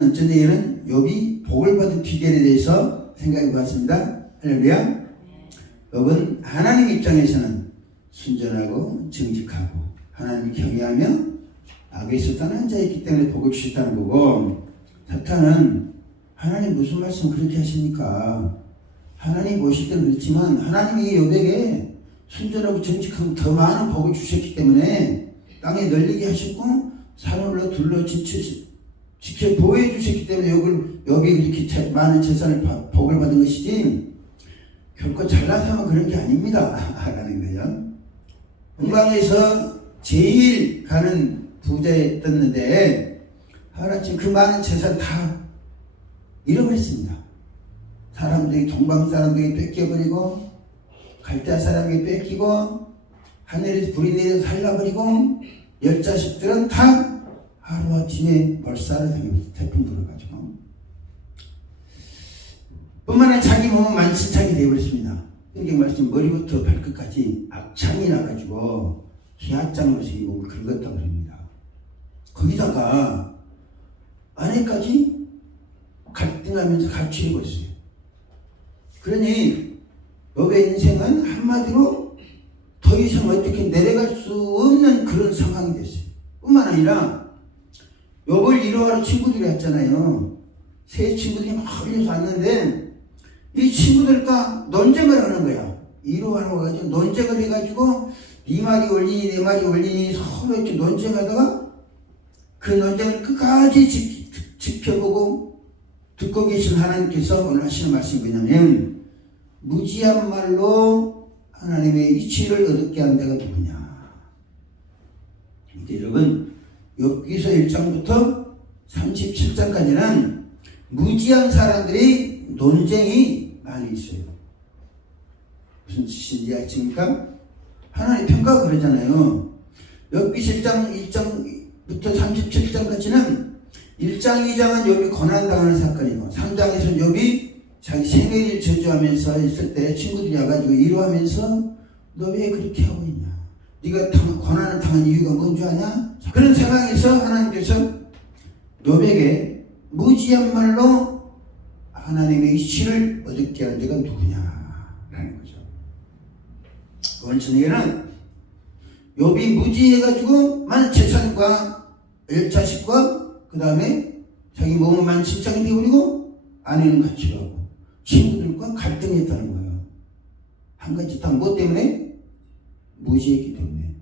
저녁에는 욥이 복을 받은 비결에 대해서 생각해 보았습니다. 할렐루야. 욥은 하나님 입장에서는 순전하고 정직하고 하나님을 경외하며 악에서 떠난 자였기 때문에 복을 주셨다는 거고, 사탄은 하나님 무슨 말씀 그렇게 하십니까? 하나님 보실 때는 그렇지만 하나님이 욥에게 순전하고 정직하고 더 많은 복을 주셨기 때문에 땅에 널리게 하셨고 산으로 둘러 지켜 보호해 주셨기 때문에 욥이 그렇게 많은 재산을 복을 받은 것이지 결코 잘나서만 그런 게 아닙니다. 라는 거예요. 동방에서 제일 가는 부자였는데 하루아침 그 많은 재산 다 잃어버렸습니다. 사람들이 동방 사람들이 뺏겨버리고 갈대아 사람이 뺏기고 하늘에서 불이 내려서 살라버리고 10자식들은 다 하루아침에 몰살을 당하면서 태풍 불어가지고 뿐만 아니라 자기 몸은 만신창이 되어버렸습니다. 성경 말씀 머리부터 발끝까지 악창이 나가지고 희화장으로서 이 몸을 긁었다고 합니다. 거기다가 아내까지 갈등하면서 갈취해버렸어요. 그러니 욥의 인생은 한마디로 더 이상 어떻게 내려갈 수 없는 그런 상황이 됐어요. 뿐만 아니라 욥을 위로하러 친구들이 왔잖아요. 세 친구들이 막 흘려서 왔는데 이 친구들과 논쟁을 하는 거야. 위로하러 와가지고 논쟁을 해가지고 네 말이 옳리니 내 말이 옳리니 서로 이렇게 논쟁하다가 그 논쟁을 끝까지 지켜보고 듣고 계신 하나님께서 오늘 하시는 말씀이 뭐냐면, 무지한 말로 하나님의 이치를 얻게 한 자가 누구냐. 이제 여러분 욥기서 1장부터 37장까지는 무지한 사람들이 논쟁이 많이 있어요. 무슨 뜻인지 아십니까? 하나님 평가가 그러잖아요. 욥기서 1장부터 37장까지는 1장, 2장은 욥이 고난당하는 사건이고 3장에서는 욥이 자기 생애를 저주하면서 있을 때 친구들이 와가지고 위로하면서 너 왜 그렇게 하고 있냐? 네가 고난을 당한 이유가 뭔지 아냐? 그런 상황에서 하나님께서 욥에게 무지한 말로 하나님의 이치를 얻게 하는 자가 누구냐라는 거죠. 오늘 저녁에는 욥이 무지해가지고 많은 재산과 10자식과 그 다음에 자기 몸은 만신창이 되어버리고 아내는 같이 가고 친구들과 갈등했다는 거예요. 한 가지 다 뭐 때문에? 무지했기 때문에,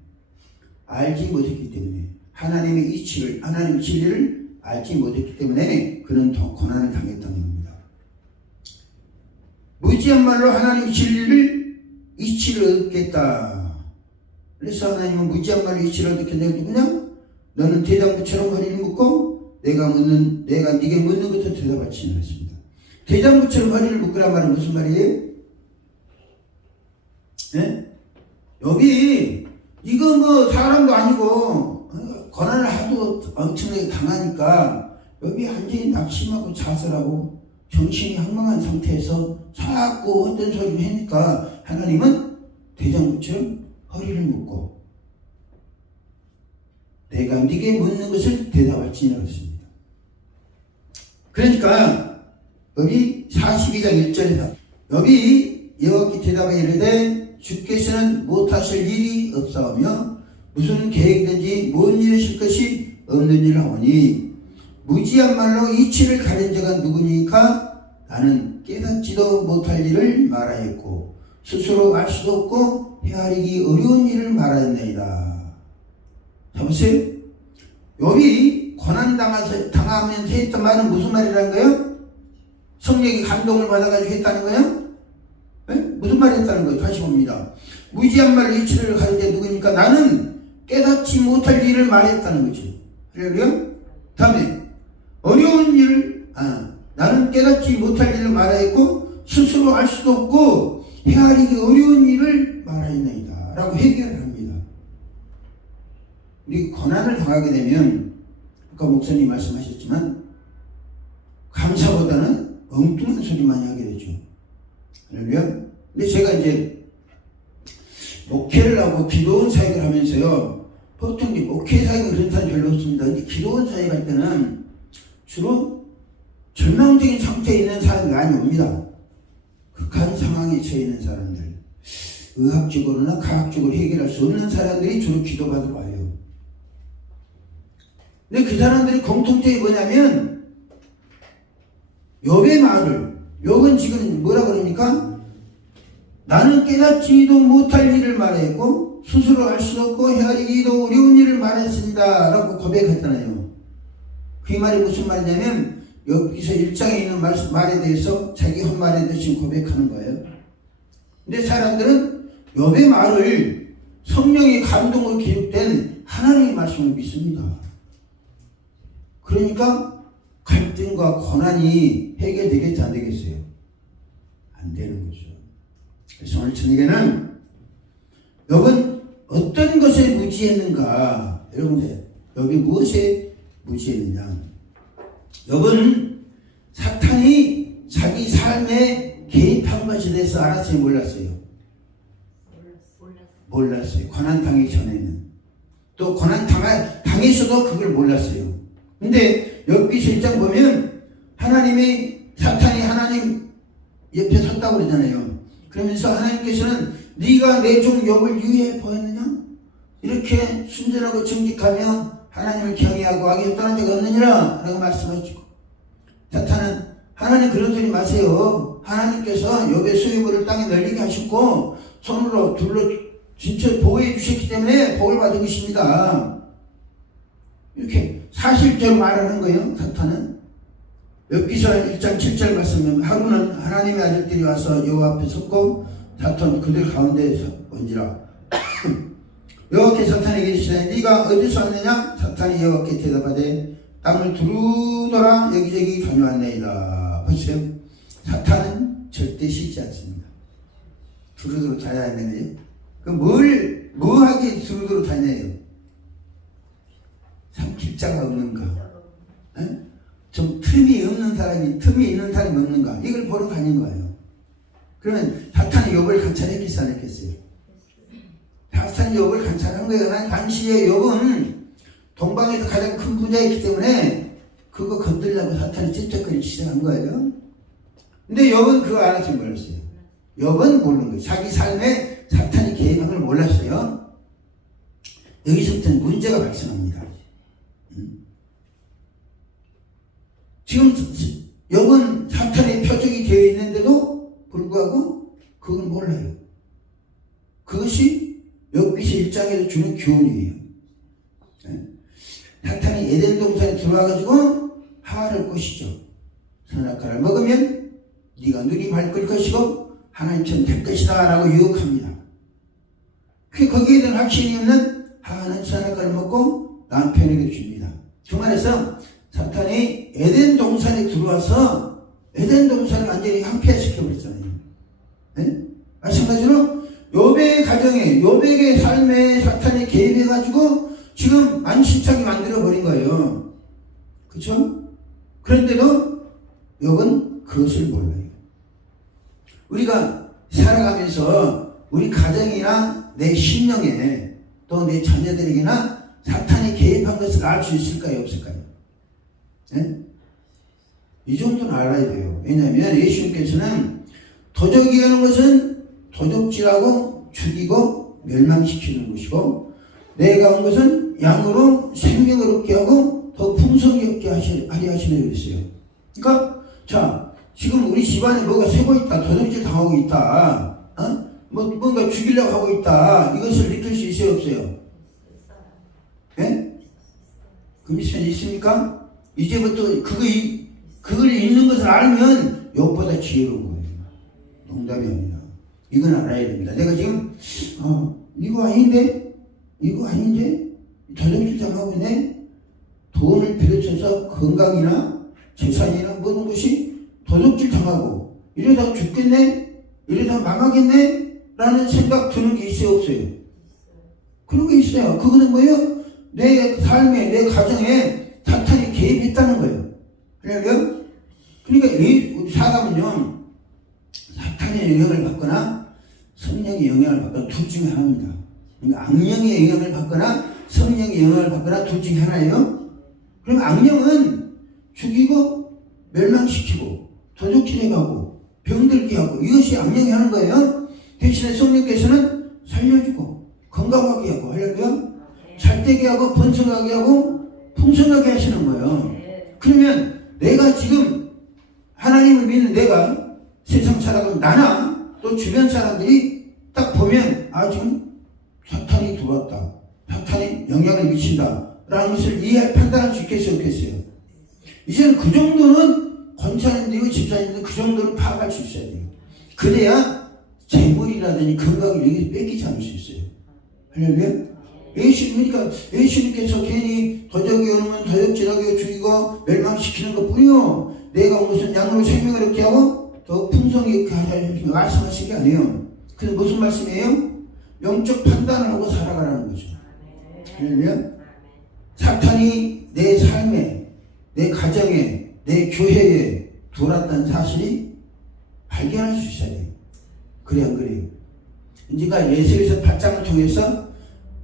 알지 못했기 때문에, 하나님의 이치를, 하나님의 진리를 알지 못했기 때문에 그는 더 고난을 당했다는 겁니다. 무지한 말로 하나님의 진리를, 이치를 얻겠다. 그래서 하나님은 무지한 말로 이치를 얻겠냐? 누구냐? 너는 대장부처럼 허리를 묶고 내가 네게 묻는 것을 대답하지 않았습니다. 대장부처럼 허리를 묶으란 말은 무슨 말이에요? 네? 여기 이거 뭐 사람도 아니고 고난을 하도 엄청나게 당하니까 여기 완전히 낙심하고 자살하고 정신이 황망한 상태에서 자꾸 어떤 소리를 하니까 하나님은 대장부처럼 허리를 묶고 내가 네게 묻는 것을 대답할지니라 했습니다. 그러니까 여기 42장 1절에서 여기 여호와께 대답하여 이르되 주께서는 못하실 일이 없사오며 무슨 계획이든지 뭔 일이실 것이 없는 일을 하오니 무지한 말로 이치를 가린 자가 누구니까? 나는 깨닫지도 못할 일을 말하였고 스스로 알 수도 없고 헤아리기 어려운 일을 말하였나이다. 자 보세요. 욥이 고난당하면서 했던 말은 무슨 말이라는 거예요? 성령이 감동을 받아가지고 했다는 거예요? 네? 무슨 말이 했다는 거예요? 다시 봅니다. 무지한 말로 이치를 가진 자 누구니까? 나는 깨닫지 못할 일을 말했다는 거지. 할렐루야? 다음에 어려운 일을 나는 깨닫지 못할 일을 말하였고 스스로 알 수도 없고 헤아리기 어려운 일을 말하였나이다 라고 해결을 합니다. 우리 고난을 당하게 되면 아까 목사님 말씀하셨지만 감사보다는 엉뚱한 소리 많이 하게 되죠. 할렐루야? 근데 제가 이제 목회를 하고 기도원 사역을 하면서요, 보통 목회 사역은 그런 사람이 별로 없습니다. 근데 기도원 사역 할 때는 주로 절망적인 상태에 있는 사람이 많이 옵니다. 극한 상황에 처해 있는 사람들, 의학적으로나 과학적으로 해결할 수 없는 사람들이 주로 기도받으러 와요. 근데 그 사람들의 공통점이 뭐냐면 욥의 말을, 욥은 지금 뭐라 그럽니까? 나는 깨닫지도 못할 일을 말했고 스스로 할 수 없고 헤아리기도 어려운 일을 말했습니다 라고 고백했잖아요. 그 말이 무슨 말이냐면 여기서 1장에 있는 말에 대해서 자기 한 말에 대해서 고백하는 거예요. 근데 사람들은 욥의 말을 성령의 감동으로 기록된 하나님의 말씀을 믿습니다. 그러니까 갈등과 고난이 해결되겠지 안 되겠어요? 안 되는 거죠. 그래서 오늘 저녁에는 욥은 어떤 것에 무지했는가? 여러분들 욥이 무엇에 무지했느냐? 욥은 사탄이 자기 삶에 개입한 것에 대해서 알았어요? 몰랐어요? 몰랐어요. 고난당하기 전에는. 또 고난당해서도 그걸 몰랐어요. 근데 욥기 1장 보면 사탄이 하나님 옆에 섰다고 그러잖아요. 그러면서 하나님께서는 네가 내 종 욥을 유해해 보였느냐? 이렇게 순전하고 정직하며 하나님을 경외하고 악에 떠난 적 없느니라 라고 말씀하시고, 사탄은 하나님 그런 소리 마세요. 하나님께서 욥의 소유물을 땅에 널리게 하셨고 손으로 둘러 진짜 보호해 주셨기 때문에 복을 받은 것입니다. 이렇게 사실적으로 말하는 거예요. 사탄은. 욥기서 1장 7절 말씀은 하루는 하나님의 아들들이 와서 욥 앞에 섰고 사탄 그들 가운데에서 온지라. 여호와께서 사탄에게 이르시되 네가 어디서 왔느냐? 사탄이 여호와께 대답하되 땅을 두루돌아 여기저기 다녀왔네이다. 보세요. 사탄은 절대 쉬지 않습니다. 두루두루 다녀왔네요. 뭐 하기에 두루두루 다녀요? 삼킬 자가 없는가? 에? 좀 틈이 있는 사람이 없는가? 이걸 보러 다닌 거예요. 그러면 사탄이 욥을 관찰했겠어요? 안 했겠어요? 사탄이 욥을 관찰한 거예요. 당시에 욥은 동방에서 가장 큰 부자였기 때문에 그거 건들려고 사탄이 찝쩍거리기 시작한 거예요. 근데 욥은 그거 알았지 몰랐어요. 욥은 모르는 거예요. 자기 삶에 사탄이 개입한 걸 몰랐어요. 여기서부터는 문제가 발생합니다. 지금 욥은 사탄의 표적이 되어 있는데도 불구하고 그걸 몰라요. 그것이 욥기서 1장에서 주는 교훈이에요. 사탄이 에덴 동산에 들어와가지고 하와를 꼬시죠. 선악과를 먹으면 네가 눈이 밝을 것이고 하나님처럼 될 것이다 라고 유혹합니다. 거기에 대한 확신이 없는 하와는 선악과를 먹고 남편에게 줍니다. 그 말에서 사탄이 에덴 동산에 들어와서 에덴 동산을 완전히 황폐화시켜버렸잖아요. 네? 마찬가지로 욥의 가정에, 욥의 삶에 사탄이 개입해가지고 지금 만신창이 만들어버린 거예요. 그렇죠? 그런데도 욥은 그것을 몰라요. 우리가 살아가면서 우리 가정이나 내 심령에 또 내 자녀들에게나 사탄이 개입한 것을 알 수 있을까요? 없을까요? 네? 이 정도는 알아야 돼요. 왜냐하면 예수님께서는 도적이라는 것은 도적질하고 죽이고 멸망시키는 것이고 내가 온 것은 양으로 생명을 얻게 하고 더 풍성히 얻게 하려 하시는 그랬어요. 그러니까 자 지금 우리 집안에 뭐가 새고 있다, 도적질 당하고 있다, 뭔가 죽이려고 하고 있다, 이것을 느낄 수 있어요 없어요? 예? 그 미션 있습니까? 이제부터 그걸 읽는 것을 알면 욥보다 지혜로운 거예요. 농담이 아니라 이건 알아야 됩니다. 내가 지금 이거 아닌데 도적질 당하고 있네. 돈을 비롯해서 건강이나 재산이나 모든 것이 도적질 당하고 이러다 죽겠네, 이러다 망하겠네 라는 생각 드는 게 있어요 없어요? 그런 게 있어요. 그거는 뭐예요? 내 삶에, 내 가정에 사탄이 개입했다는 거예요. 그러니까 우리 사람은요 사탄의 영향을 받거나 성령의 영향을 받거나 둘 중에 하나입니다. 그러니까 악령의 영향을 받거나 성령의 영향을 받거나 둘 중에 하나예요. 그럼 악령은 죽이고 멸망시키고 도둑질해가고 병들게 하고 이것이 악령이 하는 거예요. 대신에 성령께서는 살려주고 건강하게 하고 할렐루야 잘되게 하고 번성하게 하고 풍성하게 하시는 거예요. 그러면 내가 지금 하나님을 믿는 내가 세상 살아가면 나나 또 주변 사람들이 딱 보면 지금 사탄이 들어왔다. 사탄이 영향을 미친다. 라는 것을 판단할 수 있겠어요? 없겠어요? 이제는 그 정도는 권사님들이고 집사님들 그 정도는 파악할 수 있어야 돼요. 그래야 재물이라든지 건강을 여기서 뺏기지 않을 수 있어요. 할렐루야? 그러니까 예수님께서 괜히 도적이 오면 도적질하게 죽이고 멸망시키는 것 뿐이요. 내가 무슨 양으로 생명을 얻게 하고 더 풍성히 있게 하시는 말씀하신 게 아니에요. 그래서 무슨 말씀이에요? 영적 판단을 하고 살아가라는 거죠. 할렐루야? 사탄이 내 삶에, 내 가정에, 내 교회에 들어왔다는 사실이 발견할 수 있어야 돼요. 그래 안 그래요? 그러니까 예수에서 8장을 통해서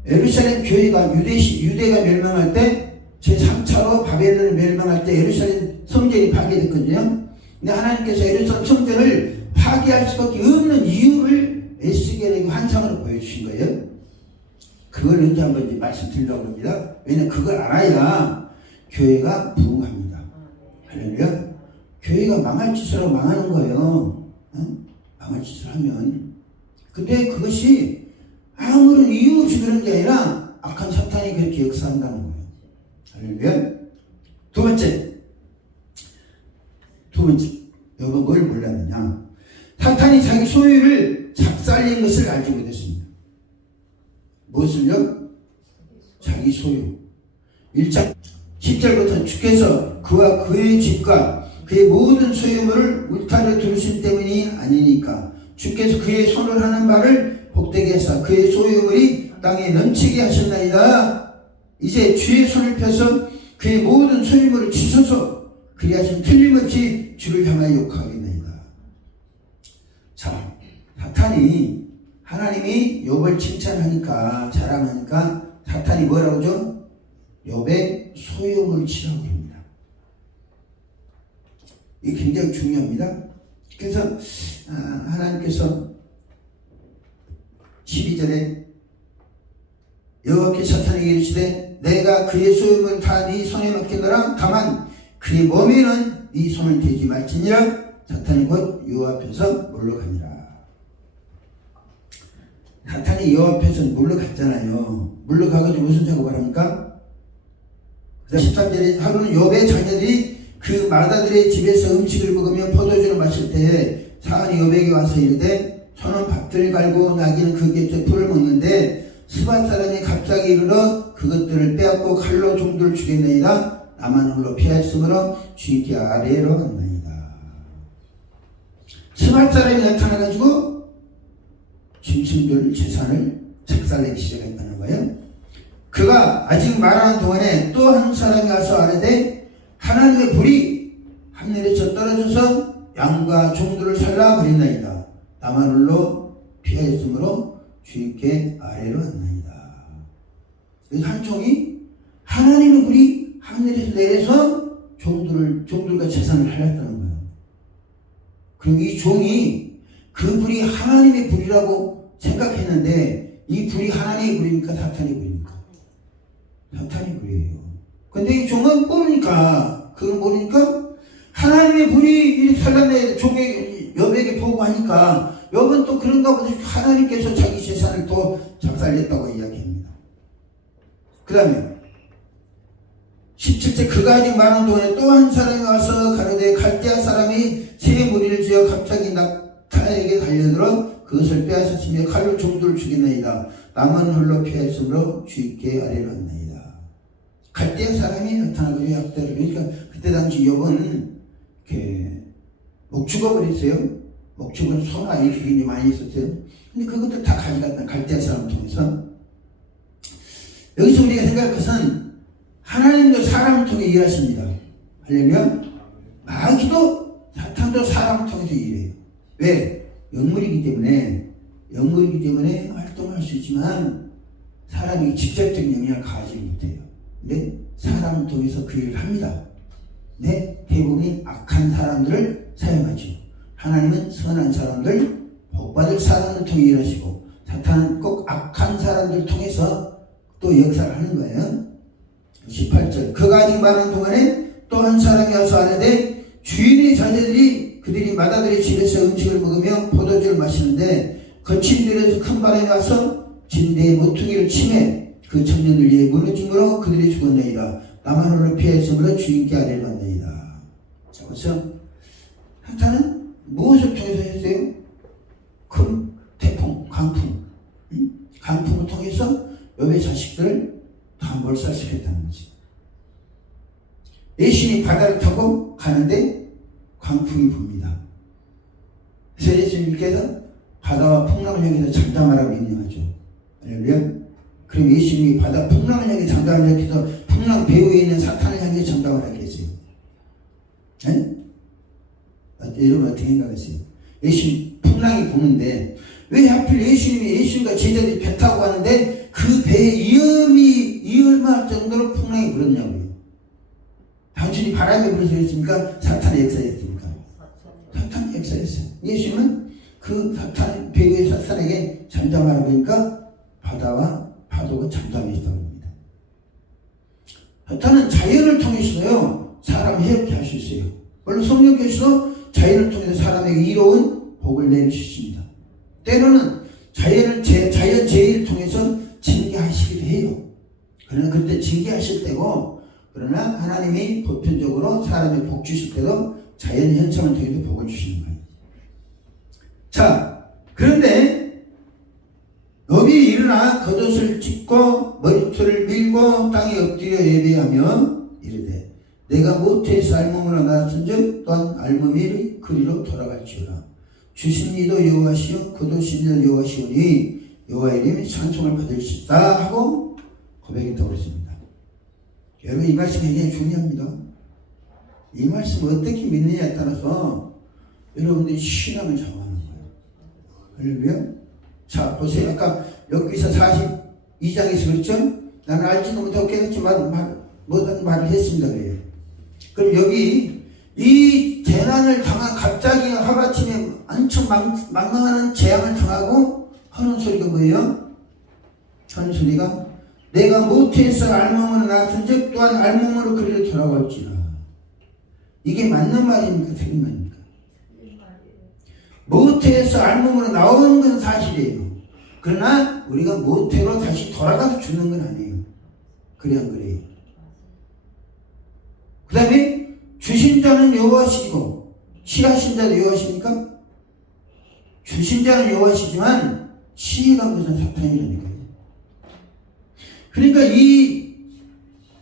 예루살렘 교회가 유대가 멸망할 때 제3차로 바벨론을 멸망할 때 예루살렘 성전이 파괴됐거든요. 근데 하나님께서 예루살렘 성전을 파괴할 수밖에 없는 이유를 에스겔에게 환상으로 보여주신 거예요. 그걸 언제 한번 이제 말씀드리려고 합니다. 왜냐면 그걸 알아야 교회가 부흥합니다. 할렐루야. 교회가 망할 짓을 하고 망하는 거예요. 망할 짓을 하면. 근데 그것이 아무런 이유 없이 그런 게 아니라 악한 사탄이 그렇게 역사한다는 거예요. 할렐루야. 두 번째. 여러분 뭘 몰랐느냐. 사탄이 자기 소유를 작살낸 것을 알지 못했습니다. 무엇을요? 자기 소유. 1장 10절부터 주께서 그와 그의 집과 그의 모든 소유물을 울타리로 두르신 때문이 아니니까 주께서 그의 손을 하는 바를 복되게 하사 그의 소유물이 땅에 넘치게 하셨나이다. 이제 주의 손을 펴서 그의 모든 소유물을 치소서. 그리하시면 틀림없이 주를 향하여 욕하겠나이다. 자, 사탄이 하나님이 욥을 칭찬하니까 자랑하니까 사탄이 뭐라고 하죠? 욥의 소유물을 치라고 합니다. 이게 굉장히 중요합니다. 그래서 하나님께서 12절에 여호와께서 사탄에게 이르시되 내가 그의 소유물을 다 네 손에 맡기노라. 다만 그의 몸에는 네 손을 대지 말지니라. 사탄이 곧 여호와 앞에서 물러가니라. 사탄이 여호와 앞에서 물러갔잖아요. 물러가가지고 무슨 작업을 합니까? 13절에 하루는 욥의 자녀들이 그 마다들의 집에서 음식을 먹으며 포도주를 마실 때에 사안이 욥에게 와서 이르되 소는 밭을 갈고 나귀는 그 곁에 풀을 먹는데 스밧 사람이 갑자기 이르러 그것들을 빼앗고 칼로 종들을 죽였나이다. 나만 홀로 피하였으므로 주인께 아뢰러 갔나이다. 스밧 사람이 나타나가지고 짐승들 재산을 작살내기 시작했다는 거예요. 그가 아직 말하는 동안에 또 한 사람이 와서 아뢰되 하나님의 불이 하늘에서 떨어져서 양과 종들을 살라버렸나이다. 나만 홀로 피하였으므로 주인께 아뢰러 갔나이다. 그래서 한 종이 하나님의 불이 하늘에서 내려서 종들과 재산을 살렸다는 거예요. 그럼 이 종이 그 불이 하나님의 불이라고 생각했는데 이 불이 하나님의 불입니까? 사탄의 불입니까? 사탄의 불이에요. 근데 이 종은 모르니까, 그걸 모르니까 하나님의 불이 이렇게 살렸네. 종의 욥에게 보고 하니까 욥은 또 그런가 보다 하나님께서 자기 재산을 또 작살냈다고 이야기합니다. 그 다음에 17절 그가 아직 말하는 동안에 또 한 사람이 와서 가로되 갈대아 사람이 새 무리를 지어 갑자기 낙타에게 달려들어 그것을 빼앗았으며 칼로 종들을 죽였나이다. 남은 홀로 피하였으므로 주인께 아뢰러 갔나이다. 갈대아 사람이 나타나고 약대를 그러니까 그때 당시 욥은 이렇게 목축업을 했어요. 목축은 소나 이렇게 굉장히 많이 있었어요. 근데 그것들 다 가져갔다. 갈대아 사람 통해서. 여기서 우리가 생각할 것은 하나님도 사람을 통해 일하십니다. 하려면 마귀도 사탄도 사람을 통해서 일해요. 왜? 영물이기 때문에 활동할 수 있지만 사람이 직접적인 영향을 가하지 못해요. 근데 사람을 통해서 그 일을 합니다. 네? 대부분이 악한 사람들을 사용하죠. 하나님은 선한 사람들, 복받을 사람을 통해 일하시고 사탄은 꼭 악한 사람들을 통해서 또 역사를 하는 거예요. 18절 그가 아직 말하는 동안에 또 한 사람이 와서 아뢰되 주인의 자제들이 그들이 마다들의 집에서 음식을 먹으며 포도주를 마시는데 거친 들에서 큰 바람이 와서 진대의 모퉁이를 치매 그 청년들 위에 무너짐으로 그들이 죽었나이다. 나만 홀로 피하였으므로 주인께 아뢰를 받나이다. 자, 그래서 사탄은 무엇을 통해서 했어요? 큰 태풍, 강풍, 강풍을 통해서 욥의 자식들을 다 몰살시켰다는 거지. 예수님이 바다를 타고 가는데 강풍이 붑니다. 그래서 예수님께서 바다와 풍랑을 향해서 장담하라고 명령하죠. 할렐루야. 그럼 예수님이 바다 풍랑을 향해 장담을 해서 풍랑 배후에 있는 사탄을 향해 장담을 하겠어요. 네? 여러분 어떻게 생각하세요? 예수님 풍랑이 부는데 왜 하필 예수님과 제자들이 배 타고 가는데 그 배에 위험할 정도로 풍랑이 불었냐고요. 단순히 바람이 불어서 했습니까? 사탄의 역사였습니까? 사탄의 역사였어요. 예수님은 그 사탄 배후의 사탄에게 잠잠하라고 하니까 바다와 파도가 잠잠해지다고 합니다. 사탄은 자연을 통해서요 사람을 해롭게 할 수 있어요. 물론 성령께서도 자연을 통해서 사람에게 이로운 복을 내릴 수 있습니다. 때로는 자연 재해를 통해서 징계하시기도 해요. 그러나 그때 징계하실 때고, 그러나 하나님이 보편적으로 사람의 복 주실 때도 자연 현상을 통해서 복을 주시는 거예요. 자, 그런데 욥이 일어나 겉옷을 찢고 머리털을 밀고 땅에 엎드려 예배하며 이르되 내가 모태에서 알몸으로 나왔은즉 또한 알몸이 그리로 돌아갈지어다. 주신 이도 여호와시요 거두신 이도 여호와시오니 여호와 이름이 찬송을 받으시다 하고 고백했다고 그랬습니다. 여러분 이 말씀이 굉장히 중요합니다. 이 말씀을 어떻게 믿느냐에 따라서 여러분들이 신앙을 정하는 거예요. 할렐루야. 자 보세요. 아까 여기서 42장에서 그랬죠? 나는 알지도 못하고 깨닫지 못한 말을 했습니다. 그래요. 그럼 여기 이 재난을 당한 갑자기 하루아침에 엄청 망망하는 재앙을 당하고 하는 소리가 뭐예요? 하는 소리가 내가 모태에서 알몸으로 나왔은즉 또한 알몸으로 그리로 돌아갈지라. 이게 맞는 말입니까? 틀린 말입니까? 모태에서 알몸으로 나오는 건 사실이에요. 그러나 우리가 모태로 다시 돌아가서 죽는 건 아니에요. 그래 안 그래요? 그 다음에 주신 자는 여호와시고 취하신 자도 여호와십니까? 주신 자는 여호와시지만 취해간 것은 사탄이라니까요. 그러니까 이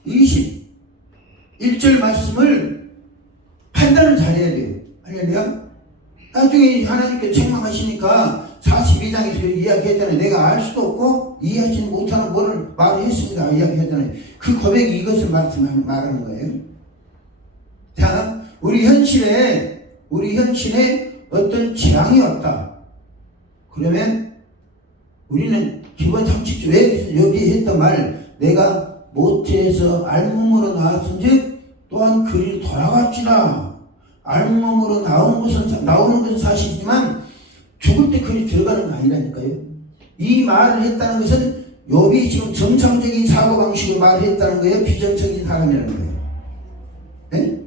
21절 말씀을 판단을 잘해야 돼요. 할렐루야. 나중에 하나님께 책망하시니까 42장에서 이야기했잖아요. 내가 알 수도 없고 이해하지 못하는 뭐를 말을 했습니다. 이야기했잖아요. 그 고백이 이것을 말하는 거예요. 자, 우리 현실에 어떤 재앙이 왔다. 그러면 우리는 기본 상식적으로 왜 여기 했던 말, 내가 모태에서 알몸으로 나왔은즉 또한 그리로 돌아갈지라. 알몸으로 나오는 것은 사실이지만 죽을 때 그리 들어가는 건 아니라니까요. 이 말을 했다는 것은 욥이 지금 정상적인 사고방식으로 말을 했다는 거예요? 비정상적인 사람이라는 거예요? 네?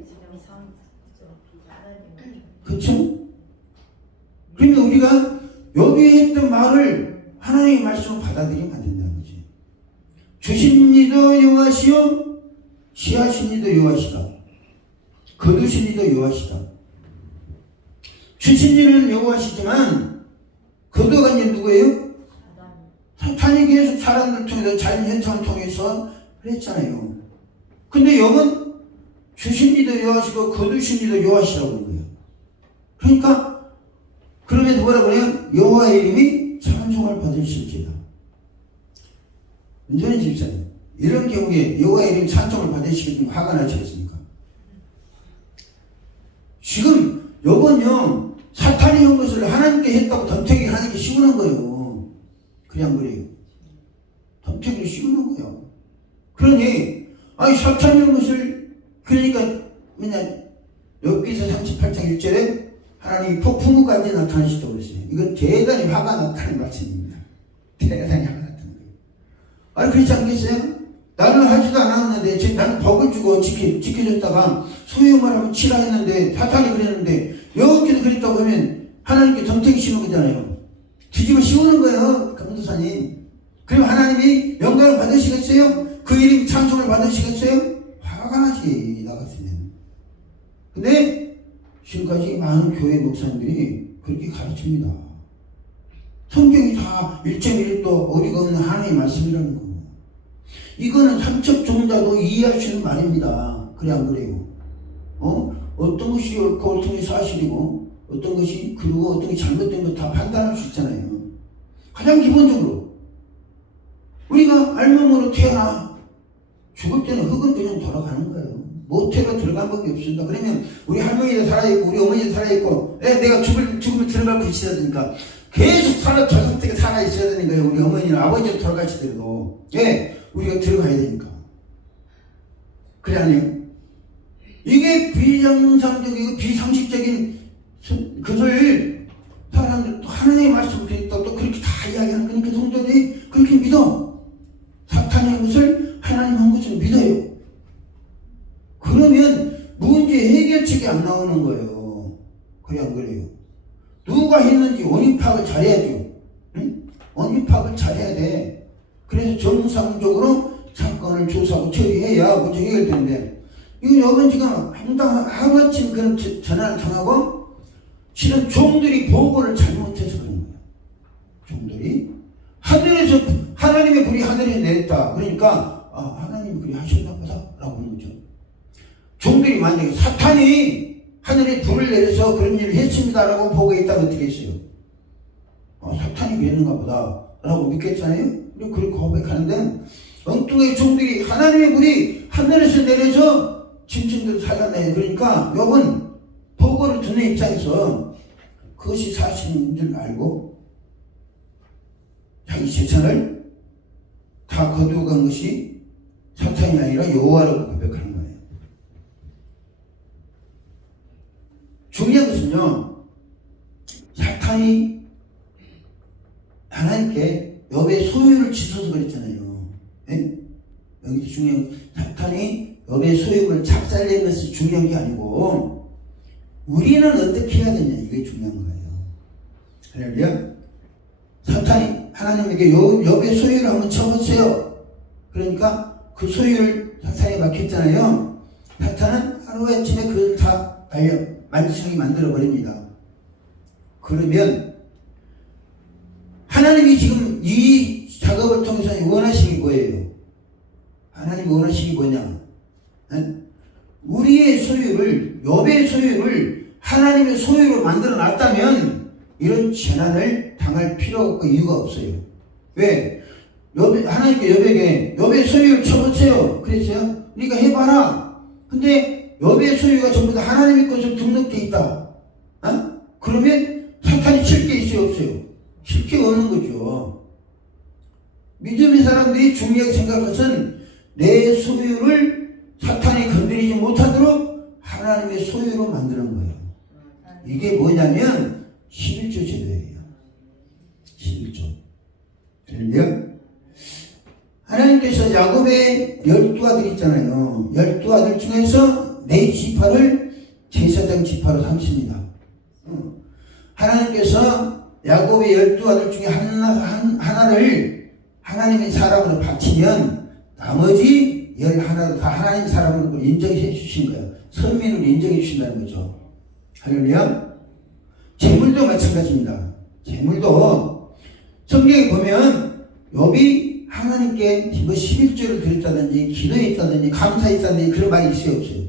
그렇죠? 그러면 우리가 욥이 했던 말을 하나님의 말씀을 받아들이면 안 된다는 거지. 주신 이도 여호와시요 취하신 이도 여호와시다. 거두신 이도 여호와시다. 주신 이는 여호와시지만 거두간 이는 누구예요? 사탄이 계속 사람들 통해서 자연 현상을 통해서 그랬잖아요. 근데 욥은 주신 이도 여호와시고 거두신 이도 여호와시라고 하는 거예요. 그러니까 그러면서 뭐라고 해요? 여호와의 이름이 찬송을 받으실지다. 은전희 집사님, 이런 경우에 여호와의 이름이 찬송을 받으시면 화가 나시겠습니까? 지금 욥은요 사탄이 한 것을 하나님께 했다고 덤태기 하나님께 씌우는 거예요. 그냥 그래요. 덤태기를 씌우는 거예요. 그러니 아니 사탄이 한 것을 그러니까 뭐냐 38장 1절에 하나님이 폭풍우 가운데 나타나시다고 그랬어요. 이건 대단히 화가 났다는 말씀입니다. 대단히 화가 났다는 거예요. 아니 그렇지 않겠어요? 나는 하지도 않았는데 나는 법을 주고 지켜줬다가 소유만 하면 치라 했는데 사탄이 그랬는데 여기도 그랬다고 하면 하나님께 덤탱이 씌우는 거잖아요. 뒤집어 씌우는 거예요. 강도사님. 그럼 하나님이 영광을 받으시겠어요? 그 이름이 찬송을 받으시겠어요? 화가 나지 나 같으면. 근데 지금까지 많은 교회 목사님들이 그렇게 가르칩니다. 성경이 다 1.1도 어리가 없는 하나님의 말씀이라는 거예요. 이거는 삼척종자도 이해할 수 있는 말입니다. 그래 안 그래요? 어떤 것이 옳고 어떤 것이 사실이고 어떤 것이 그리고 어떤 게 잘못된 거 다 판단할 수 있잖아요. 가장 기본적으로 우리가 알몸으로 태어나 죽을 때는 흙은 그냥 돌아가는 거예요. 모태로 들어간 법이 없습니다. 그러면 우리 할머니도 살아있고 우리 어머니도 살아있고 내가 죽으면 들어갈 거 있어야 되니까 계속 저 상태가 살아있어야 되는 거예요. 우리 어머니는 아버지도 돌아가시더라도 우리가 들어가야 되니까. 그래 아니에요? 이게 비정상적이고 비상식적인 그걸 사람들 또 하나님의 말씀을 또 그렇게 다 이야기하는 거니까 성도들이 그렇게 믿어. 사탄이 한 것을 하나님 한 것을 믿어요. 그러면 문제 해결책이 안 나오는 거예요. 그래 안 그래요? 누가 했는지 원인 파악을 잘해야죠. 응? 원인 파악을 잘해야 돼. 그래서 정상적으로 사건을 조사하고 처리해야 문제 해결되는데 이거 여러분 지금 하루아침 그런 전화를 통하고 실은 종들이 보고를 잘못해서 그런 거예요. 종들이 하늘에서 하나님의 불이 하늘에 내렸다. 그러니까 하나님이 그리 하셨나 보다 라고 하는 거죠. 종들이 만약에 사탄이 하늘에 불을 내려서 그런 일을 했습니다라고 보고했다면 어떻게 했어요? 사탄이 그랬는가 보다 라고 믿겠잖아요. 그렇게 고백하는데 엉뚱하게 종들이 하나님의 불이 하늘에서 내려서 짐승들을 살아내요. 그러니까 여러분 보고를 듣는 입장에서 그것이 사실인 줄 알고 자기 재산을 다 거두어 간 것이 사탄이 아니라 여호와라고 고백하는 거예요. 중요한 것은요, 사탄이 하나님께 욥의 소유를 지어서 그랬잖아요. 네? 여기 중요한 건 사탄이 욥의 소유를 작살낸 것이 중요한 게 아니고 우리는 어떻게 해야 되냐 이게 중요한 거예요. 할렐루야. 사탄이 하나님에게 욥의 소유를 한번 쳐보세요. 그러니까 그 소유를 사탄에 맡겼잖아요. 사탄은 하루아침에 그걸 다 만지성이 만들어버립니다. 그러면 하나님이 지금 이 작업을 통해서 원하시는 게 뭐예요? 하나님이 원하시는 게 뭐냐? 우리의 소유를, 욥의 소유를 하나님의 소유로 만들어 놨다면 이런 재난을 당할 필요가 없고 이유가 없어요. 왜? 하나님께 욥의 소유를 쳐보세요. 그랬어요? 그러니까 해봐라. 근데 욥의 소유가 전부 다 하나님의 것으로 등록되어 있다. 그러면 사탄이 칠 게 있어요? 없어요? 칠 게 없는 거죠. 믿음의 사람들이 중요하게 생각한 것은 내 소유를 사탄이 건드리지 못하도록 하나님의 소유로 만드는 거예요. 이게 뭐냐면 11조 제도예요. 11조. 그런데요, 하나님께서 야곱의 12아들 있잖아요. 12아들 중에서 4지파를 제사장 지파로 삼습니다. 하나님께서 야곱의 12아들 중에 하나를 하나님의 사람으로 바치면 나머지 11도 다 하나님 사람으로 인정해 주신 거예요. 선민으로 인정해 주신다는 거죠. 할렐루야. 재물도 마찬가지입니다. 재물도 성경에 보면 욥이 하나님께 뭐 11조를 드렸다든지 기도했다든지 감사했다든지 그런 말이 있어요? 없어요?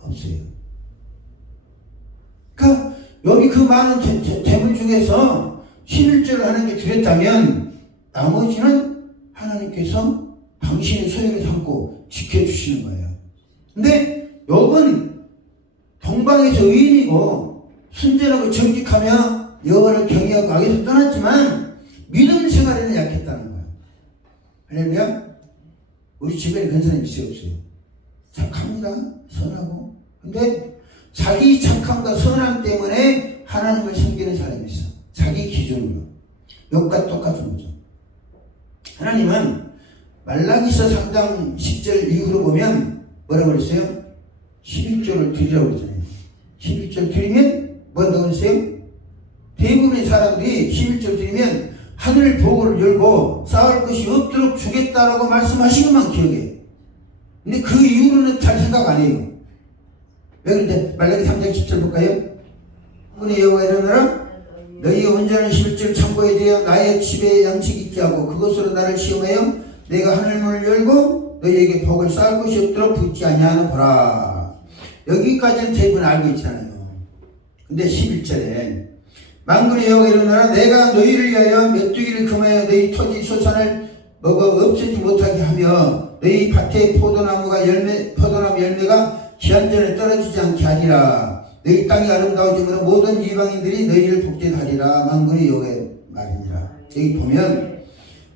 없어요. 그러니까 여기 그 많은 재물 중에서 11조를 하나님께 드렸다면 나머지는 하나님께서 당신의 소유를 삼고 지켜주시는 거예요. 근데 욥은 동방에서 의인이고 순전하고 정직하며 여호와를 경외하고 악에서 떠났지만 믿음 생활에는 약했다는 거예요. 할렐루야. 우리 집에 그런 사람이 있어요? 없어요? 착합니다. 선하고. 근데 자기 착함과 선함 때문에 하나님을 섬기는 사람이 있어. 자기 기준으로. 욥과 똑같은 거죠. 하나님은 말라기서 3장 10절 이후로 보면 뭐라고 그랬어요? 11조를 드리라고 그랬잖아요. 11조 드리면 뭐라고 그랬어요? 대부분의 사람들이 11조 드리면 하늘 보고를 열고 쌓을 것이 없도록 주겠다라고 말씀하신 것만 기억해. 근데 그 이후로는 잘 생각 안 해요. 왜 그런데 말라기 3장 10절 볼까요? 하나님의 여호와 이르노라 너희의 온전한 11조를 창고에 대어 나의 집에 양식 있게 하고 그것으로 나를 시험하여 내가 하늘문을 열고 너희에게 복을 쌓을 것이 없도록 붙지 아니하는 보라. 여기까지는 대부분 알고 있잖아요. 근데 11절에 만군의 여호와 이르노라 내가 너희를 위하여 메뚜기를 금하여 너희 토지 소산을 먹어 없애지 못하게 하며 너희 밭의 포도나무 열매가 기한전에 떨어지지 않게 하리라. 너희 땅이 아름다워지므로 모든 이방인들이 너희를 복되게 하리라. 만군의 여호와의 말이니라. 여기 보면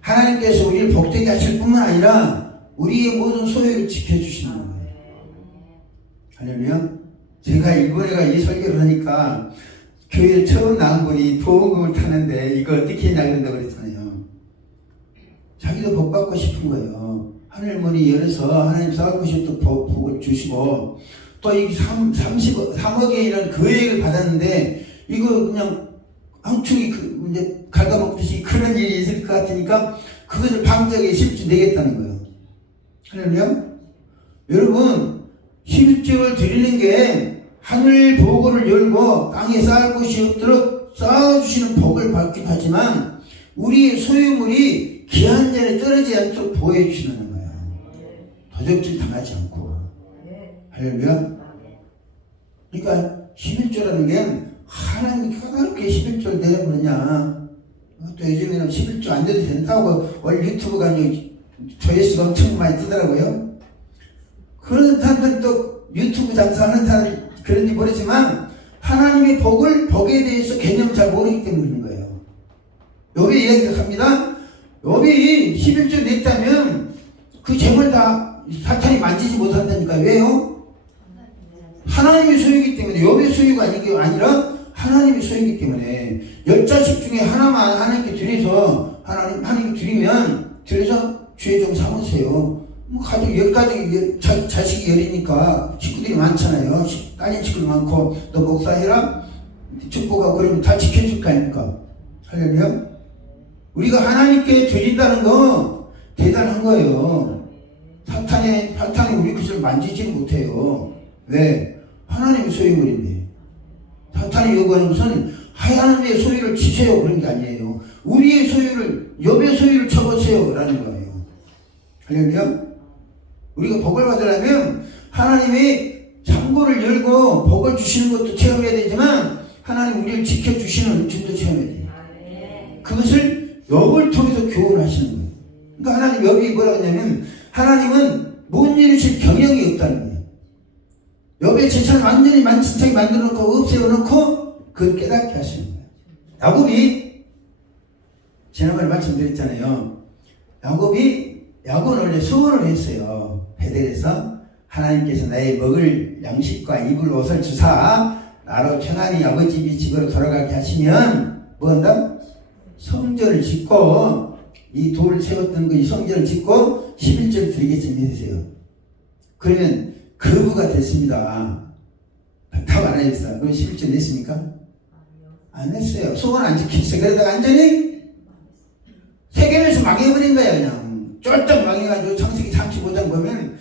하나님께서 우리를 복되게 하실 뿐만 아니라 우리의 모든 소유를 지켜주시는 거예요. 할렐루야. 제가 이번에가 이 설교를 하니까 교회에 처음 나온 분이 보험금을 타는데 이거 어떻게 했냐 그런다고 그랬잖아요. 자기도 복 받고 싶은 거예요. 하늘문이 열어서 하나님 쌓을 것이 또 복을 주시고 또 이 3억엔이라는 계획을 받았는데 이거 그냥 황충이 이제 갉아먹듯이 그런 일이 있을 것 같으니까 그것을 방지하기 11조 내겠다는 거예요. 할렐루야. 여러분 11조를 드리는 게 하늘 보고를 열고 땅에 쌓을 곳이 없도록 쌓아주시는 복을 받기도 하지만 우리의 소유물이 기한전에 떨어지지 않도록 보호해주시는 거예요. 도적질 당하지 않고. 할렐루야. 그러니까 11조라는 게 하나님이 까다롭게 11조를 내려보느냐. 또 요즘에는 11조 안 돼도 된다고 원래 유튜브 가지고 조회수가 엄청 많이 뜨더라고요. 그런 사람들은 또 유튜브 장사하는 사람이 그런지 모르지만 하나님의 복에 대해서 개념 잘 모르기 때문인 거예요. 욥이 이야기를 합니다. 욥이 11조 냈다면 그 재물 다 사탄이 만지지 못한다니까요. 왜요? 하나님의 소유이기 때문에. 욥의 소유가 아니라 하나님의 소유이기 때문에 10자식 중에 하나만 하나님께 드려서 하나님 드려서 주의 종 삼으세요. 뭐 가족 10가족이 자식이 10이니까 식구들이 많잖아요. 딸린 식구도 많고 너 목사해라 축복하고 그러면 다 지켜줄 거 아닙니까? 할렐루야. 우리가 하나님께 드린다는 거 대단한 거예요. 사탄이 우리 것을 만지지 못해요. 왜? 하나님의 소유물인데. 사탄이 요구하는 것은 하나님의 소유를 지세요 그런 게 아니에요. 우리의 소유를 욥의 소유를 쳐보세요 라는 거예요. 할렐루야. 우리가 복을 받으려면 하나님이 창고를 열고 복을 주시는 것도 체험해야 되지만 하나님 우리를 지켜주시는 은총도 체험해야 돼요. 그것을 욥을 통해서 교훈하시는 거예요. 그러니까 하나님 욥이 뭐라고 하냐면 하나님은 못 이루실 경영이 없다는 거예요. 욥의 재산을 완전히 만신창에 만들어놓고 없애어놓고 그걸 깨닫게 하시는 거예요. 야곱이 지난번에 말씀드렸잖아요. 야곱은 원래 소원을 했어요. 베델에서 하나님께서 나의 먹을 양식과 입을 옷을 주사 나로 평안히 아버지 집으로 돌아가게 하시면 뭐 한다? 성전을 짓고 이 돌을 세웠던 이 성전을 짓고 11조를 드리겠습니다 해주세요. 그러면 거부가 됐습니다. 답 안 하셨어요. 그럼 11조 냈습니까? 안 냈어요. 소원 안 지켰어요. 그러다가 완전히 세계에서 망해버린 거야. 그냥 쫄딱 망해가지고 창세기 35장 보면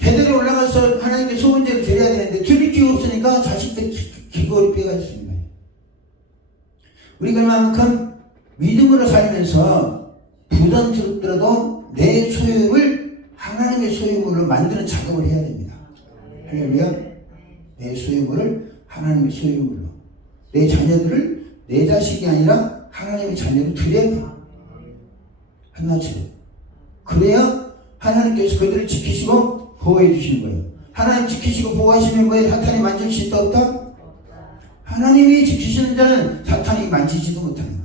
베델에 올라가서 하나님께 소원제를 드려야 되는데 드릴 기가 없으니까 자식들 기거리 빼가졌습니다. 우리가 그만큼 믿음으로 살면서 부담스럽더라도 내 소유를 하나님의 소유물로 만드는 작업을 해야 됩니다. 할렐루야. 내 소유물을 하나님의 소유물로, 내 자녀들을 내 자식이 아니라 하나님의 자녀로 드려야 돼요. 하나처럼. 그래야 하나님께서 그들을 지키시고 보호해 주시는 거예요. 하나님 지키시고 보호하시면 뭐예요? 사탄이 만질 수 있다 없다? 하나님이 지키시는 자는 사탄이 만지지도 못하는 거예요.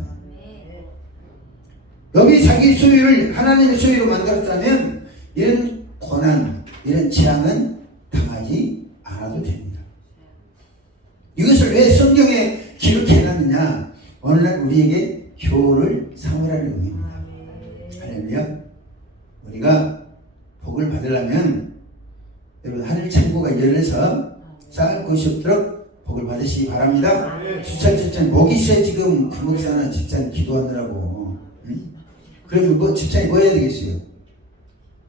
여기 자기 소유를 하나님의 소유로 만들었다면 이런 고난, 이런 재앙은 당하지 않아도 됩니다. 오늘날 우리에게 교훈을 삼으라는 의미입니다. 할렐루야. 우리가 복을 받으려면 여러분 하늘 창고가 열려서 쌓을 곳이 없도록 복을 받으시기 바랍니다. 주차장 목이 있어야 지금 그 목사나 집사님 기도하느라고. 응? 그러면 뭐 집사님 뭐 해야 되겠어요?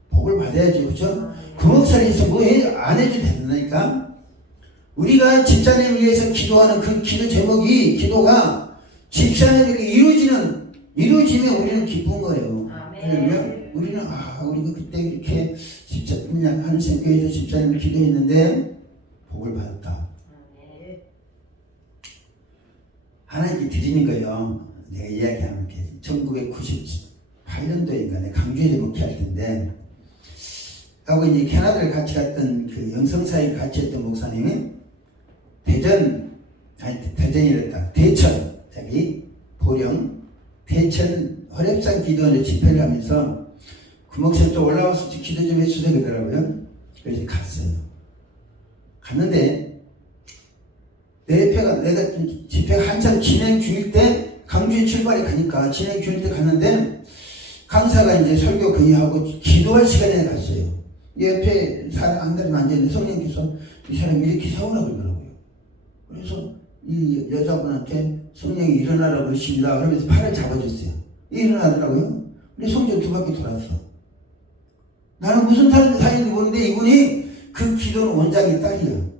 복을 받아야지, 그렇죠? 그 목사님에서 뭐 안 해도 된다니까. 우리가 집사님을 위해서 기도하는 그 기도 제목이, 기도가 집사님에게 이루어지면 우리는 기쁜 거예요. 그러면 우리는 우리가 그때 이렇게 집사님 하늘색 교회에서 집사님을 기도했는데 복을 받았다. 하나님께 드리는 거예요. 내가 이야기하는 게 1998년도인가 내가 강주에서 목회할 텐데, 하고 이제 캐나다를 같이 갔던 그 영성사에 같이 했던 목사님이 대전이랬다. 대천, 보령, 대천 허랩산 기도원에 집회를 하면서 그 목사님 또 올라와서 기도 좀 해주세요 그러더라고요. 그래서 갔어요. 갔는데 내가 집회가 한참 진행 중일 때 강주에 출발해 가니까 진행 중일 때 갔는데 강사가 이제 설교 거의 하고 기도할 시간에 갔어요. 옆에 사람 한 다리 앉아있는 성령께서 이 사람이 이렇게 세우라고 그러더라고요. 그래서 이 여자분한테 성령이 일어나라고 그러십니다. 그러면서 팔을 잡아줬어요. 일어나더라고요. 근데 성전 2바퀴 돌았어. 나는 무슨 사인지 모르는데 이분이 그 기도는 원장의 딸이야.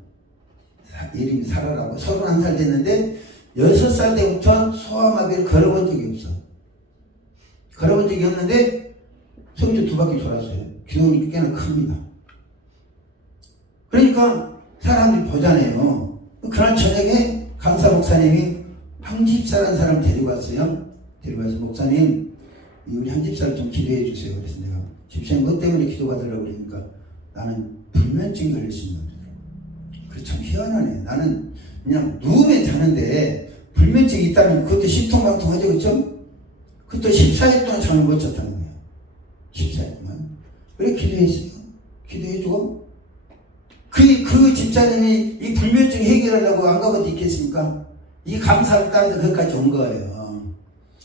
이름이 살아라고 31살 됐는데 6살 때부터 소아마비를 걸어본 적이 없어. 걸어본 적이 없는데 성전 2바퀴 돌았어요. 기도는 꽤나 큽니다. 그러니까 사람들이 보잖아요. 그날 저녁에 강사 목사님이 한집사라는 사람을 데리고 왔어요. 데리고 와서 목사님 우리 한집사를 좀 기도해 주세요. 그래서 내가 집사님 뭐 때문에 기도받으려고 그러니까 나는 불면증이 걸렸습니다. 그래 참 희한하네. 나는 그냥 누우면 자는데 불면증이 있다면 그것도 신통방통하죠. 그렇죠? 그것도 14일 동안 잠을 못 잤다는 거예요. 14일 동안. 그래 기도했어요. 기도해주고 그 집사님이 이 불면증 해결하려고 안 가본 데 있겠습니까? 이 감사를 따라서 거기까지 온 거예요.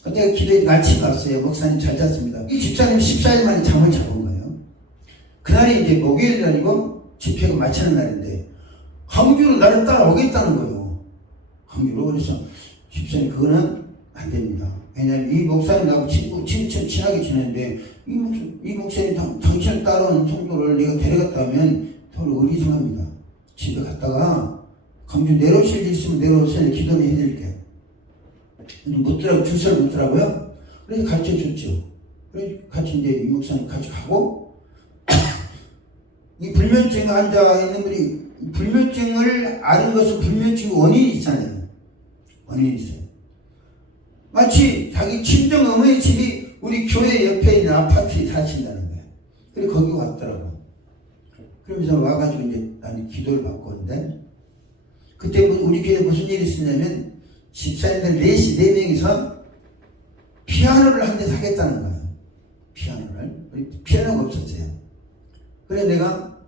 그때 기도에 날치 갔어요. 목사님 잘 잤습니다. 이 집사님이 14일 만에 잠을 잡은 거예요. 그날이 이제 목요일 날이고 집회가 마치는 날인데 강주로 나를 따라오겠다는 거예요. 강주로. 그래서 집사님 그거는 안 됩니다. 왜냐하면 이 목사님하고 친하게 지내는데 이 목사님 당신을 따라오는 성도를 내가 데려갔다 하면 서로 의리성합니다. 집에 갔다가 강주 내려오실 일 있으면 내려오세요. 기도는 해드릴게요. 묻더라고, 주소를 묻더라고요. 그래서 가르쳐 줬죠. 그래서 같이 이제 이 목사님 같이 가고 이 불면증 환자 있는 분이 불면증을 앓은 것은 불면증 원인이 있잖아요. 원인이 있어요. 마치 자기 친정 어머니 집이 우리 교회 옆에 있는 아파트에 사신다는 거예요. 그래서 거기 왔더라고. 그러면서 와가지고 이제 나는 기도를 받고 오는데 그때 우리 교회에 무슨 일이 있었냐면 집사님들 4명이서 피아노를 한 대 사겠다는 거예요. 피아노가 없었어요. 그래 내가